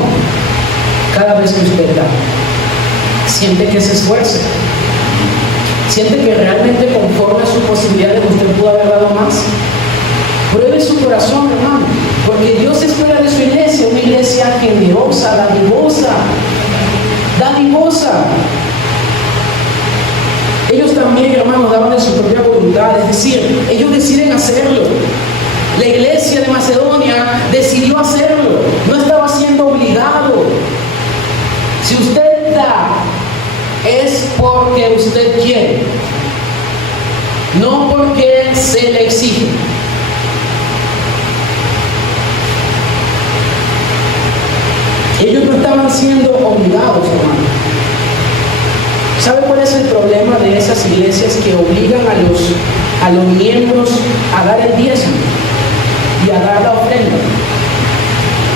cada vez que usted da. Siente que se esfuerce. Siente que realmente conforme a su posibilidad de que usted pudo haber dado más. Pruebe su corazón, hermano, porque Dios espera de su iglesia una iglesia generosa, dadivosa, dadivosa. Ellos también, hermanos, daban de su propia voluntad, es decir, ellos deciden hacerlo. La iglesia de Macedonia decidió hacerlo, no estaba siendo obligado. Si usted da, es porque usted quiere, no porque se le exige. Ellos no estaban siendo obligados, hermano. ¿Sabe cuál es el problema de esas iglesias que obligan a los miembros a dar el diezmo y a dar la ofrenda?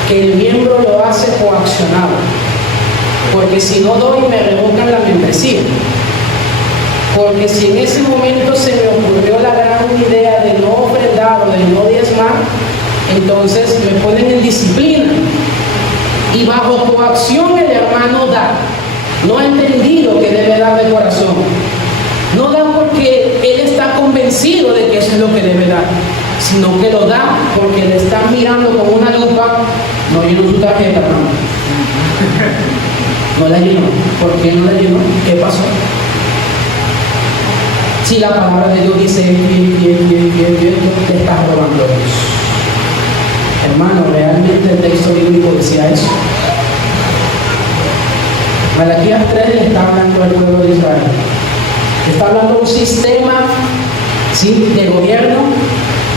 Que el miembro lo hace coaccionado. Porque si no doy, me revocan la membresía. Porque si en ese momento se me ocurrió la gran idea de no ofrendar o de no diezmar, entonces me ponen en disciplina. Y bajo coacción el hermano da. No ha entendido que debe dar de corazón. No da porque él está convencido de que eso es lo que debe dar, sino que lo da porque le están mirando con una lupa. No llenó su tarjeta, hermano. No la llenó. ¿Por qué no la llenó? ¿Qué pasó? Si la palabra de Dios dice te estás robando eso. Hermano, realmente el texto bíblico decía eso. Malaquías 3 le está hablando al pueblo de Israel. Está hablando de un sistema, ¿sí?, de gobierno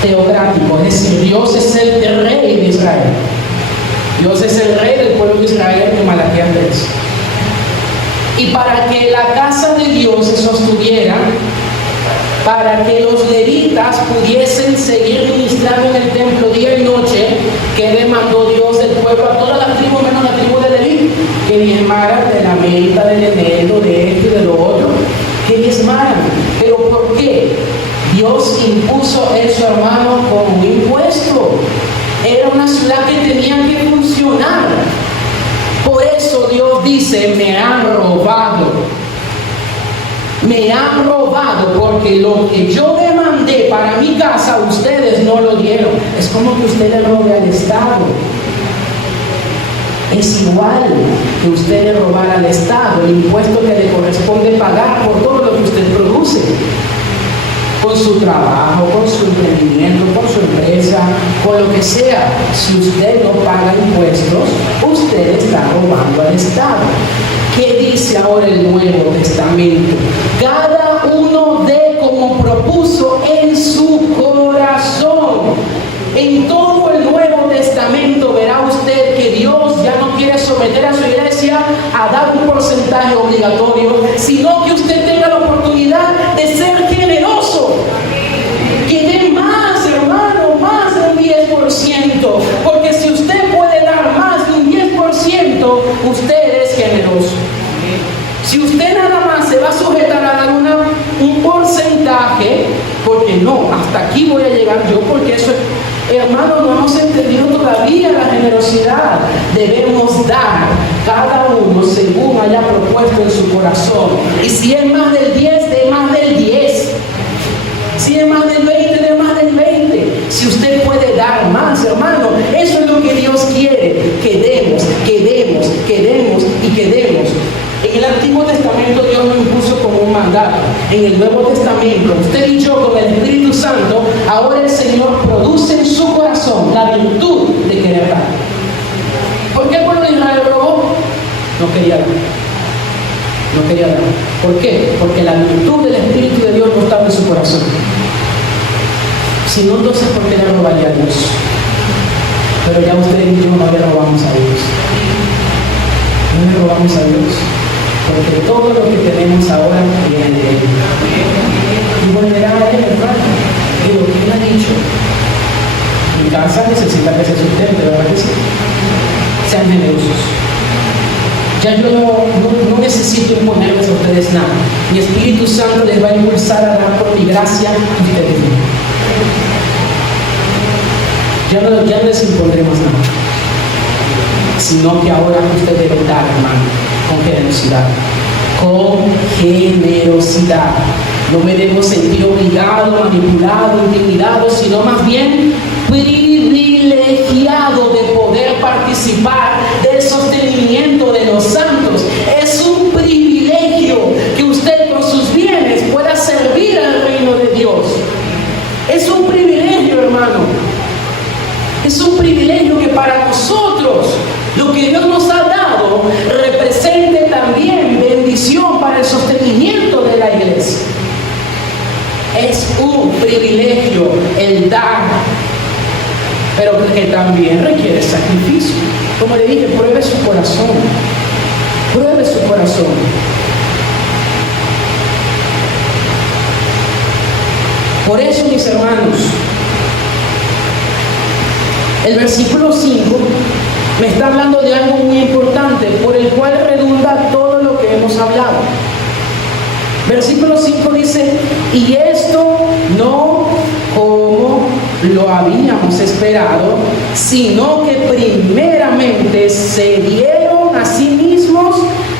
teocrático. Es decir, Dios es el rey de Israel. Dios es el rey del pueblo de Israel en Malaquías 3. Y para que la casa de Dios se sostuviera, para que los levitas pudiesen seguir ministrando en el templo día y noche, que demandó Dios del pueblo a todas las tribus menos la tribu de Leví, que diezmaran de la menta, del enero, de esto y de lo otro, que diezmaran. ¿Pero por qué? Dios impuso eso, hermano, como un impuesto. Era una ciudad que tenía que funcionar. Por eso Dios dice: me han robado. Me han robado porque lo que yo demandé para mi casa, ustedes no lo dieron. Es como que usted le robe al Estado. Es igual que usted le robara al Estado el impuesto que le corresponde pagar por todo lo que usted produce. Con su trabajo, con su emprendimiento, con su empresa, con lo que sea. Si usted no paga impuestos, usted está robando al Estado. ¿Qué dice ahora el Nuevo Testamento? Cada uno dé como propuso en su corazón. En todo el Nuevo Testamento verá usted que Dios ya no quiere someter a su iglesia a dar un porcentaje obligatorio, sino que usted tenga la oportunidad de ser generoso. Que dé más, hermano, más de un 10%. Porque si usted puede dar más de un 10%, usted es generoso. Si usted nada más se va a sujetar a dar un porcentaje, porque no, hasta aquí voy a llegar yo, porque eso es Hermanos, no hemos entendido todavía la generosidad. Debemos dar cada uno según haya propuesto en su corazón. Y si es más del 10, de más del 10. Si es más del 20, de más del 20. Si usted puede dar más, hermano, eso es lo que Dios quiere. Que demos, que demos, que demos y que demos. En el Antiguo Testamento Dios lo impuso como un mandato. En el Nuevo Testamento, usted y yo con el Espíritu Santo, ahora el Señor produce en su corazón la virtud de querer dar. ¿Por qué el pueblo de Israel robó? No quería dar. No quería dar. ¿Por qué? Porque la virtud del Espíritu de Dios no estaba en su corazón. Si no, entonces ¿por qué le robaría a Dios? Pero ya usted y yo no le robamos a Dios. No le robamos a Dios. Porque todo lo que tenemos ahora viene de Él. Y volverá a Él, hermano. Y lo que Él ha dicho. Mi casa necesita que se sustente, ¿verdad que sí? Sean generosos. Ya yo no necesito imponerles a ustedes nada. Mi Espíritu Santo les va a impulsar a dar por mi gracia a ustedes mismos. Ya no les impondremos nada. Sino que ahora ustedes deben dar, hermano, con generosidad. Con generosidad. No me debo sentir obligado, manipulado, intimidado, sino más bien privilegiado de poder participar del sostenimiento de los santos. Es un privilegio que usted con sus bienes pueda servir al reino de Dios. Es un privilegio, hermano. Es un privilegio que para nosotros lo que Dios nos ha dado represente también bendición para el sostenimiento de la iglesia. Es un privilegio el dar, pero que también requiere sacrificio. Como le dije, pruebe su corazón. Pruebe su corazón. Por eso, mis hermanos, el versículo 5 me está hablando de algo muy importante, por el cual redunda todo lo que hemos hablado. Versículo 5 dice, y esto no como lo habíamos esperado, sino que primeramente se dieron a sí mismos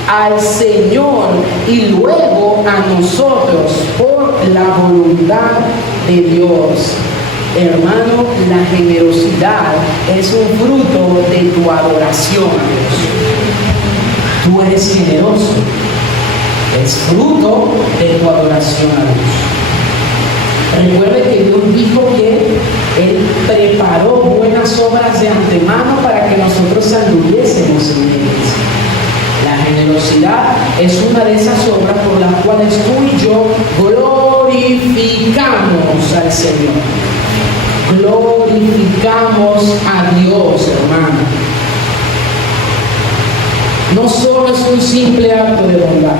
al Señor y luego a nosotros por la voluntad de Dios. Hermano, la generosidad es un fruto de tu adoración a Dios. Tú eres generoso. Es fruto de tu adoración a Dios. Recuerde que Dios dijo que Él preparó buenas obras de antemano para que nosotros anduviésemos en ellas. La generosidad es una de esas obras por las cuales tú y yo glorificamos al Señor. Glorificamos a Dios, hermano. No solo es un simple acto de bondad.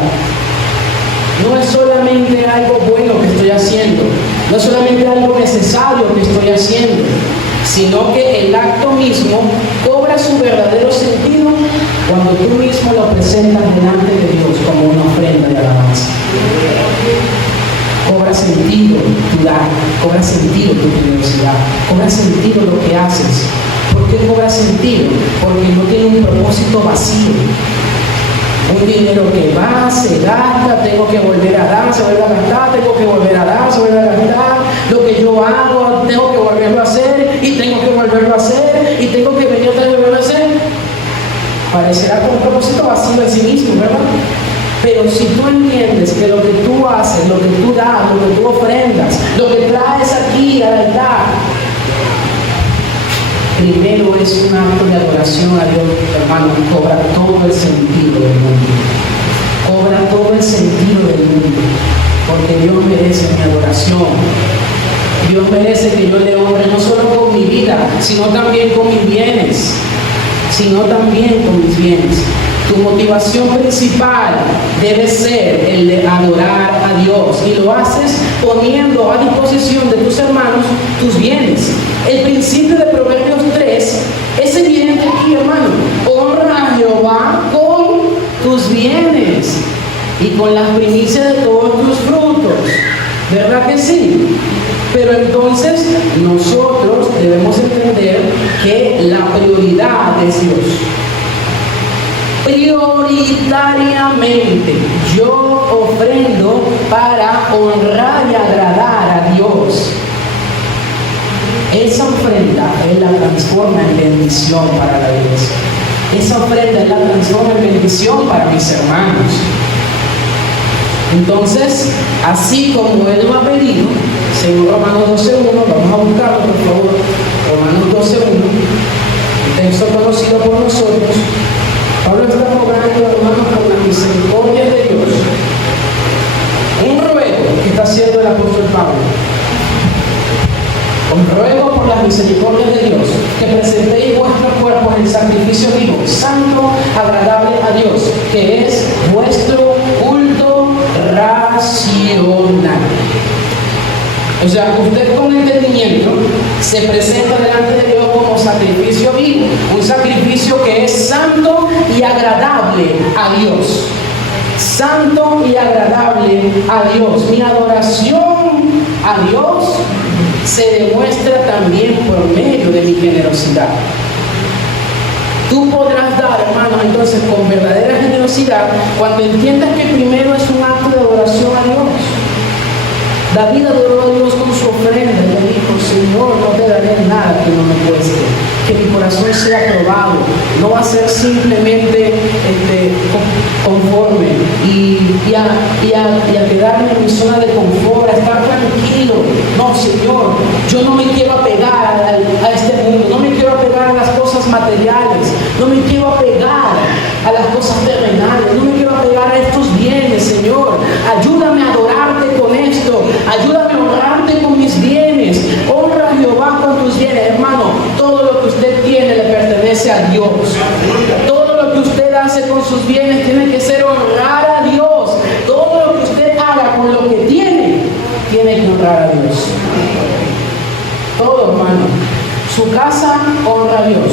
No es solamente algo bueno que estoy haciendo. No es solamente algo necesario que estoy haciendo. Sino que el acto mismo cobra su verdadero sentido cuando tú mismo lo presentas delante de Dios como una ofrenda de alabanza. Cobra sentido tu dar, cobra sentido tu generosidad, cobra sentido lo que haces. ¿Por qué cobra sentido? Porque no tiene un propósito vacío. Un dinero que va, se gasta, tengo que volver a dar, se vuelve a gastar, tengo que volver a dar, se vuelve a gastar. Lo que yo hago, tengo que volverlo a hacer, y tengo que volverlo a hacer, y tengo que venir otra vez y volverlo a hacer. Parecerá con un propósito vacío en sí mismo, ¿verdad? Pero si tú entiendes que lo que tú haces, lo que tú das, lo que tú ofrendas, lo que traes aquí al altar, primero es un acto de adoración a Dios, hermano, cobra todo el sentido del mundo. Cobra todo el sentido del mundo. Porque Dios merece mi adoración. Dios merece que yo le honre no solo con mi vida, sino también con mis bienes. Sino también con mis bienes. Tu motivación principal debe ser el de adorar a Dios. Y lo haces poniendo a disposición de tus hermanos tus bienes. El principio de Proverbios 3 es evidente aquí, hermano. Honra a Jehová con tus bienes y con las primicias de todos tus frutos. ¿Verdad que sí? Pero entonces nosotros debemos prioritariamente yo ofrendo para honrar y agradar a Dios, esa ofrenda Él la transforma en bendición para la iglesia. Esa ofrenda Él la transforma en bendición para mis hermanos. Entonces, así como Él lo ha pedido, según Romanos 12:1, vamos a buscarlo por favor, Romanos 12:1, un texto conocido por nosotros. Pablo está rogando, hermanos, por la misericordia de Dios. Un ruego que está haciendo el apóstol Pablo. Os ruego por las misericordias de Dios que presentéis vuestros cuerpos en sacrificio vivo, santo, agradable a Dios, que es vuestro culto racional. O sea, usted con entendimiento se presenta delante de Dios como sacrificio vivo, un sacrificio que es santo y agradable a Dios. Santo y agradable a Dios. Mi adoración a Dios se demuestra también por medio de mi generosidad. Tú podrás dar, hermanos, entonces con verdadera generosidad cuando entiendas que primero es un acto de adoración a Dios. David adoró a Dios con su ofrenda y le dijo: Señor, no te daré nada que no me cueste, que mi corazón sea probado, no va a ser simplemente conforme y a quedarme en mi zona de confort, a estar tranquilo. No, Señor, yo no me quiero apegar a este mundo, no me quiero apegar a las cosas materiales, no me quiero apegar a las cosas terrenales, no me quiero apegar a estos bienes, Señor. Ayúdame a adorarte con esto, ayúdame a honrarte con mis bienes. Honra a Jehová con tus bienes, hermano. Todo lo que usted tiene le pertenece a Dios. Todo lo que usted hace con sus bienes tiene que ser honrar a Dios. Todo lo que usted haga con lo que tiene que honrar a Dios. Todo, hermano. Su casa honra a Dios,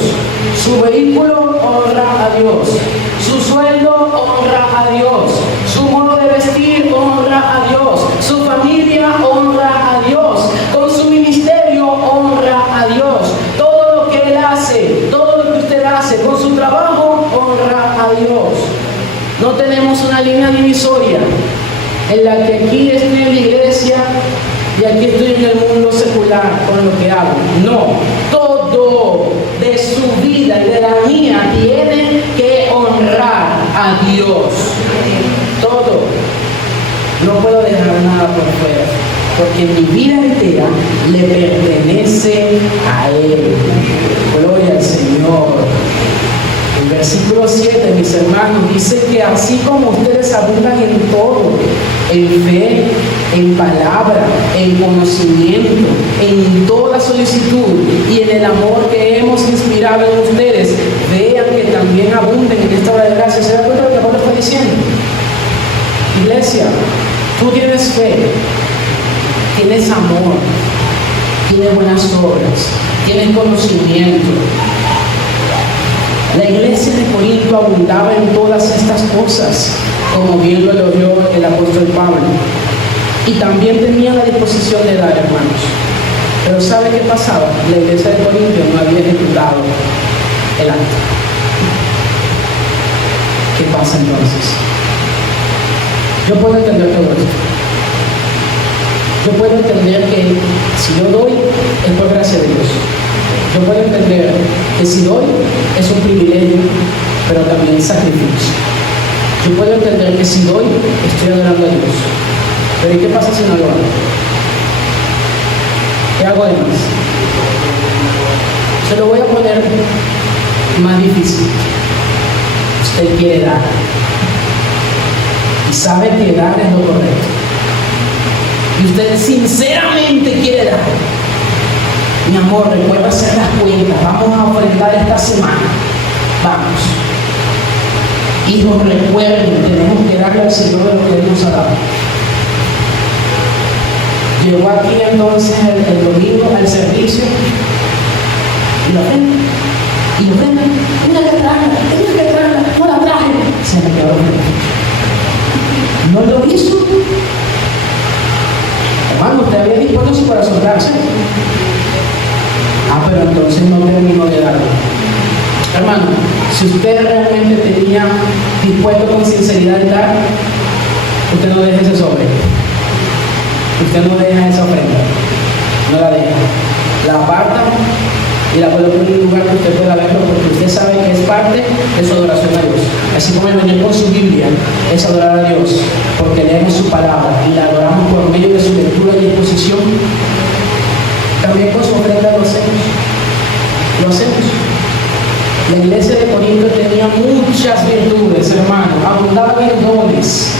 su vehículo honra a Dios, su sueldo honra a Dios, su modo de vestir honra a Dios, su familia honra a Dios, con su ministerio honra a Dios. Todo lo que Él hace, todo lo que usted hace con su trabajo honra a Dios. No tenemos una línea divisoria en la que aquí estoy en la iglesia y aquí estoy en el mundo secular con lo que hago. No, todo de su vida y de la mía tiene que honrar a Dios. Todo. No puedo dejar nada por fuera, porque mi vida entera le pertenece a Él. Gloria al Señor. El versículo 7, mis hermanos, dice que así como ustedes abundan en todo, en fe, en palabra, en conocimiento, en toda solicitud y en el amor que hemos inspirado en ustedes, vean que también abunden en esta obra de gracia. ¿Se da cuenta de lo que Pablo está diciendo? Iglesia, tú tienes fe, tienes amor, tienes buenas obras, tienes conocimiento. La iglesia de Corinto abundaba en todas estas cosas, como bien lo logró el apóstol Pablo. Y también tenía la disposición de dar, hermanos. Pero ¿sabe qué pasaba? La iglesia de Corinto no había ejecutado el acto. ¿Qué pasa entonces? Yo puedo entender todo esto. Yo puedo entender que si yo doy, es por gracia de Dios. Yo puedo entender que si doy, es un privilegio, pero también sacrificio. Yo puedo entender que si doy, estoy adorando a Dios. Pero ¿y qué pasa si no lo hago? ¿Qué hago además? Se lo voy a poner más difícil. Usted quiere dar. Y sabe que dar es lo correcto. Y usted sinceramente quiere dar. Mi amor, recuerda hacer las cuentas. Vamos a ofrendar esta semana. Vamos. Hijos, recuerden, tenemos que darle al Señor lo que Él nos ha dado. Llegó aquí entonces el domingo al servicio y lo ven, mira que traje, no la traje, se me quedó. No lo hizo. Hermano, usted había dispuesto su corazón darse. Pero entonces no terminó de darlo. Hermano, si usted realmente tenía dispuesto con sinceridad de dar, usted no deje ese sobre. Usted no deja esa ofrenda. No la deja. La aparta y la coloca en un lugar que usted pueda verlo, porque usted sabe que es parte de su adoración a Dios. Así como el venir con su Biblia es adorar a Dios, porque leemos su palabra y la adoramos por medio de su lectura y exposición, también con su ofrenda lo hacemos. Lo hacemos. La iglesia de Corinto tenía muchas virtudes, hermano, abundaba en dones,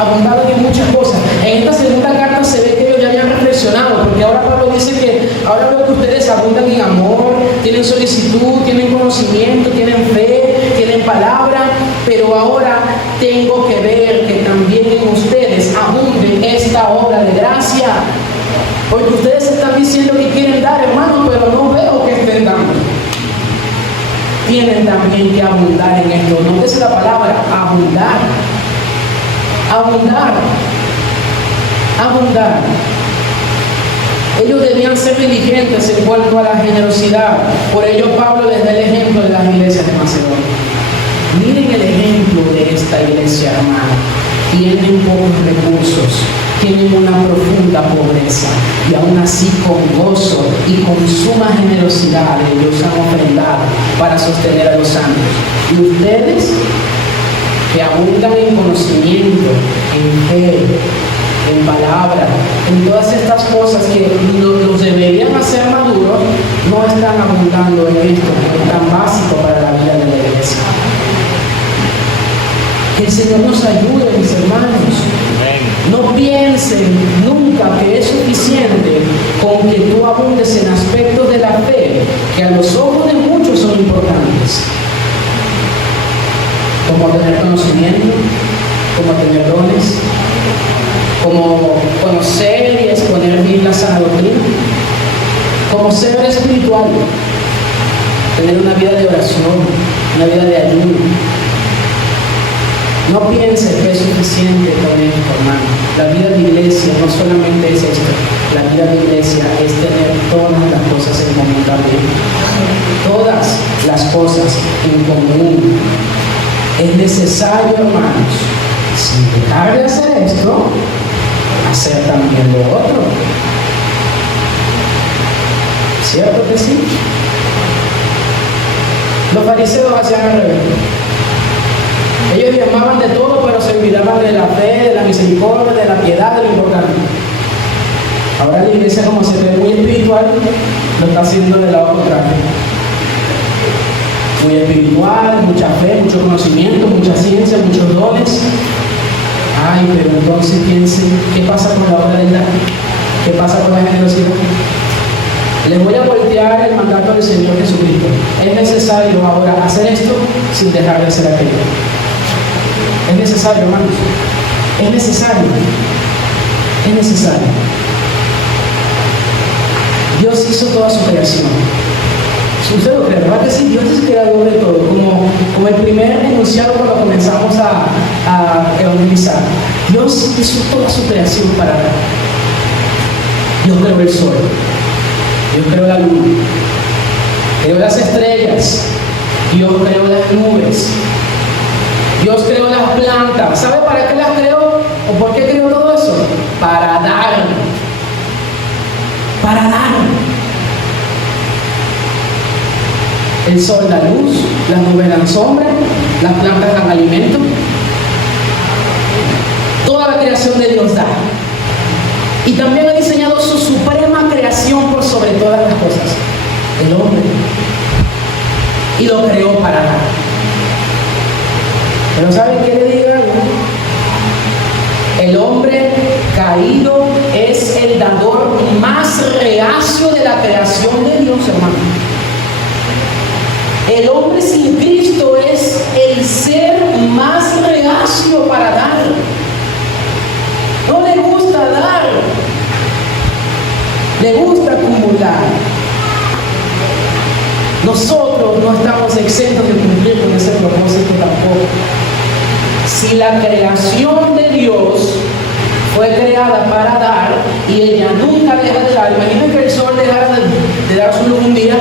abundaba en muchas cosas. En esta segunda carta se ve que ellos ya habían reflexionado, porque ahora Pablo dice que ahora veo que ustedes abundan en amor, tienen solicitud, tienen conocimiento, tienen fe, tienen palabra, pero ahora tengo que ver que también en ustedes abunde esta obra de gracia, porque ustedes están diciendo que quieren dar, hermano, pero no veo que estén dando. Tienen también que abundar en esto. No es la palabra abundar. Abundar. Abundar. Ellos debían ser diligentes en cuanto a la generosidad. Por ello Pablo les da el ejemplo de las iglesias de Macedonia. Miren el ejemplo de esta iglesia, hermano. Tienen pocos recursos, tienen una profunda pobreza, y aún así con gozo y con suma generosidad ellos han ofrendado para sostener a los santos. Y ustedes, que abundan en conocimiento, en fe, en palabra, en todas estas cosas que los deberían hacer maduros, no están abundando en esto, que es tan básico para la vida de la iglesia. Que el Señor nos ayude, mis hermanos. No piensen nunca que es suficiente con que tú abundes en aspectos de la fe que a los ojos de muchos son importantes, como tener conocimiento, como tener dones, como conocer y exponer bien la sana doctrina, como ser espiritual, tener una vida de oración, una vida de ayuno. No piense que es suficiente con esto, hermano. La vida de iglesia no solamente es esto. La vida de iglesia es tener todas las cosas en común también. Todas las cosas en común. Es necesario, hermanos, sin dejar de hacer esto, hacer también lo otro. ¿Cierto que sí? Los fariseos hacían al revés. Ellos llamaban de todo, pero se olvidaban de la fe, de la misericordia, de la piedad, de lo importante. Ahora la iglesia, como se ve muy espiritual, lo está haciendo del lado contrario. Muy espiritual, mucha fe, mucho conocimiento, mucha ciencia, muchos dones. Ay, pero entonces piensen, ¿qué pasa con la obra del dar? ¿Qué pasa con la generosidad? Les voy a voltear el mandato del Señor Jesucristo. Es necesario ahora hacer esto sin dejar de hacer aquello. Es necesario, hermanos. Es necesario. Es necesario. Dios hizo toda su creación. Si usted lo cree, ¿verdad que sí? Dios es creador de todo. Como el primer enunciado cuando comenzamos a evangelizar. Dios hizo toda su creación para dar. Dios creó el sol. Dios creó la luna. Creó las estrellas. Dios creó las nubes. Dios creó las plantas. ¿Sabe para qué las creó? ¿O por qué creó todo eso? Para dar. Para dar. El sol da luz, las nubes dan sombra, las plantas dan alimento. Toda la creación de Dios da. Y también ha diseñado su suprema creación por sobre todas las cosas, el hombre. Y lo creó para dar. Pero ¿saben qué le digo? El hombre caído es el dador más reacio de la creación de Dios, hermano. El hombre sin Cristo es el ser más reacio para dar. No le gusta dar, le gusta acumular. Nosotros no estamos exentos de cumplir con ese propósito tampoco. Si la creación de Dios fue creada para dar y ella nunca deja de dar, imaginen que el sol dejara de dar su luz un día,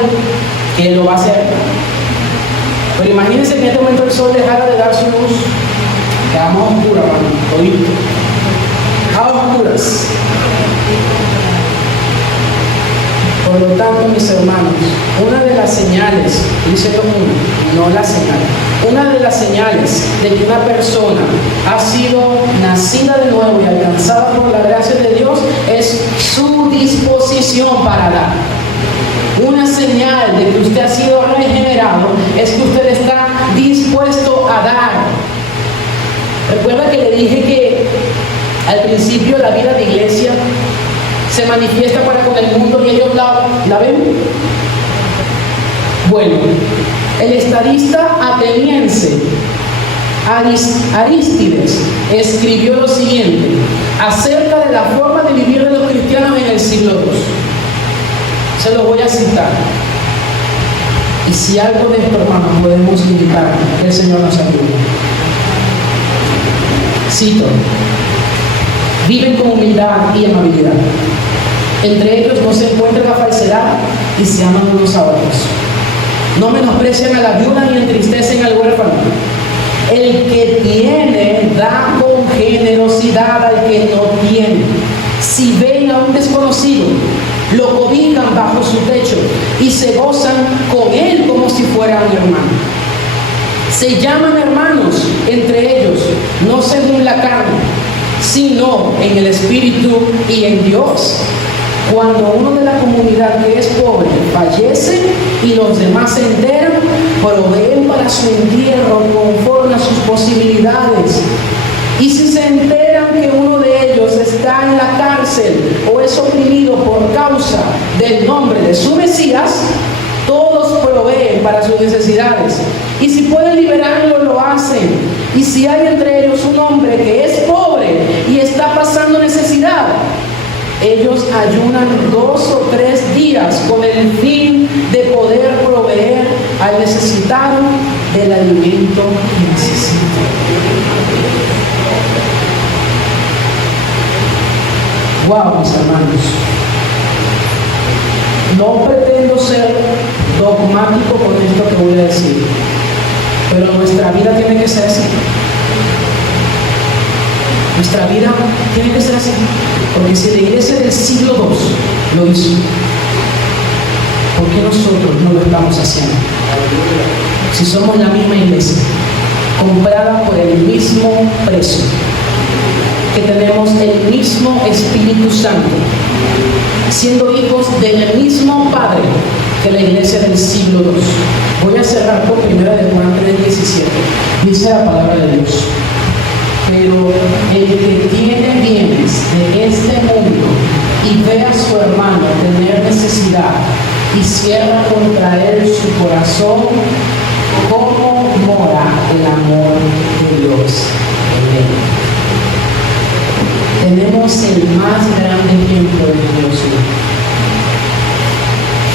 ¿quién lo va a hacer? Porque imagínense que en este momento el sol dejara de dar su luz. Quedamos oscuras, hermano, todito. A oscuras. Por lo tanto, mis hermanos, una de las señales, dice uno, no la señal, una de las señales de que una persona ha sido nacida de nuevo y alcanzada por la gracia de Dios es su disposición para dar. Una señal de que usted ha sido regenerado es que usted está dispuesto a dar. Recuerda que le dije que al principio la vida de iglesia se manifiesta para con el mundo y ellos la ven. Bueno, el estadista ateniense Arístides escribió lo siguiente acerca de la forma de vivir de los cristianos en el siglo II. Se lo voy a citar. Y si algo de esto, hermanos, podemos indicar, que el Señor nos ayude. Cito: viven con humildad y amabilidad. Entre ellos no se encuentra la falsedad y se aman unos a otros. No menosprecian a la viuda ni entristecen al huérfano. El que tiene da con generosidad al que no tiene. Si ven a un desconocido, lo cobijan bajo su techo y se gozan con él como si fuera un hermano. Se llaman hermanos entre ellos, no según la carne, sino en el Espíritu y en Dios. Cuando uno de la comunidad que es pobre fallece y los demás se enteran, proveen para su entierro conforme a sus posibilidades. Y si se enteran que uno de ellos está en la cárcel o es oprimido por causa del nombre de su Mesías, todos proveen para sus necesidades. Y si pueden liberarlo, lo hacen. Y si hay entre ellos un hombre que es pobre y está pasando necesidad, ellos ayunan 2 o 3 días con el fin de poder proveer al necesitado del alimento que necesita. Wow, mis hermanos. No pretendo ser dogmático con esto que voy a decir, pero nuestra vida tiene que ser así. Nuestra vida tiene que ser así, porque si la iglesia del siglo II lo hizo, ¿por qué nosotros no lo estamos haciendo? Si somos la misma iglesia, comprada por el mismo precio, que tenemos el mismo Espíritu Santo, siendo hijos del mismo Padre que la iglesia del siglo II. Voy a cerrar por 1 Juan 3:17. Dice la palabra de Dios: pero el que tiene bienes de este mundo y ve a su hermano tener necesidad y cierra contra él su corazón, ¿cómo mora el amor de Dios en él? Tenemos el más grande ejemplo de Dios,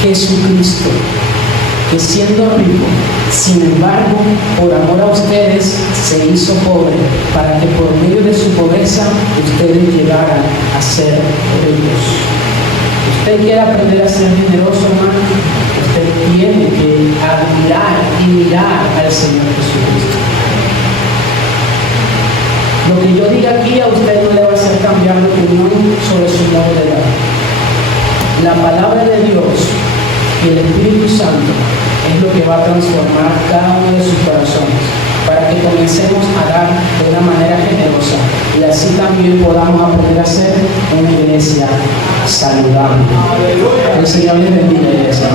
Jesucristo, que siendo rico, sin embargo, por amor a ustedes, se hizo pobre, para que por medio de su pobreza ustedes llegaran a ser ricos. Usted quiere aprender a ser generoso, hermano, usted tiene que admirar y mirar al Señor Jesucristo. Lo que yo diga aquí a usted no le va a hacer cambiar de opinión sobre su modo de dar. La palabra de Dios y el Espíritu Santo es lo que va a transformar cada uno de sus corazones, para que comencemos a dar de una manera generosa y así también podamos aprender a ser una iglesia saludable. El Señor les bendiga, iglesia.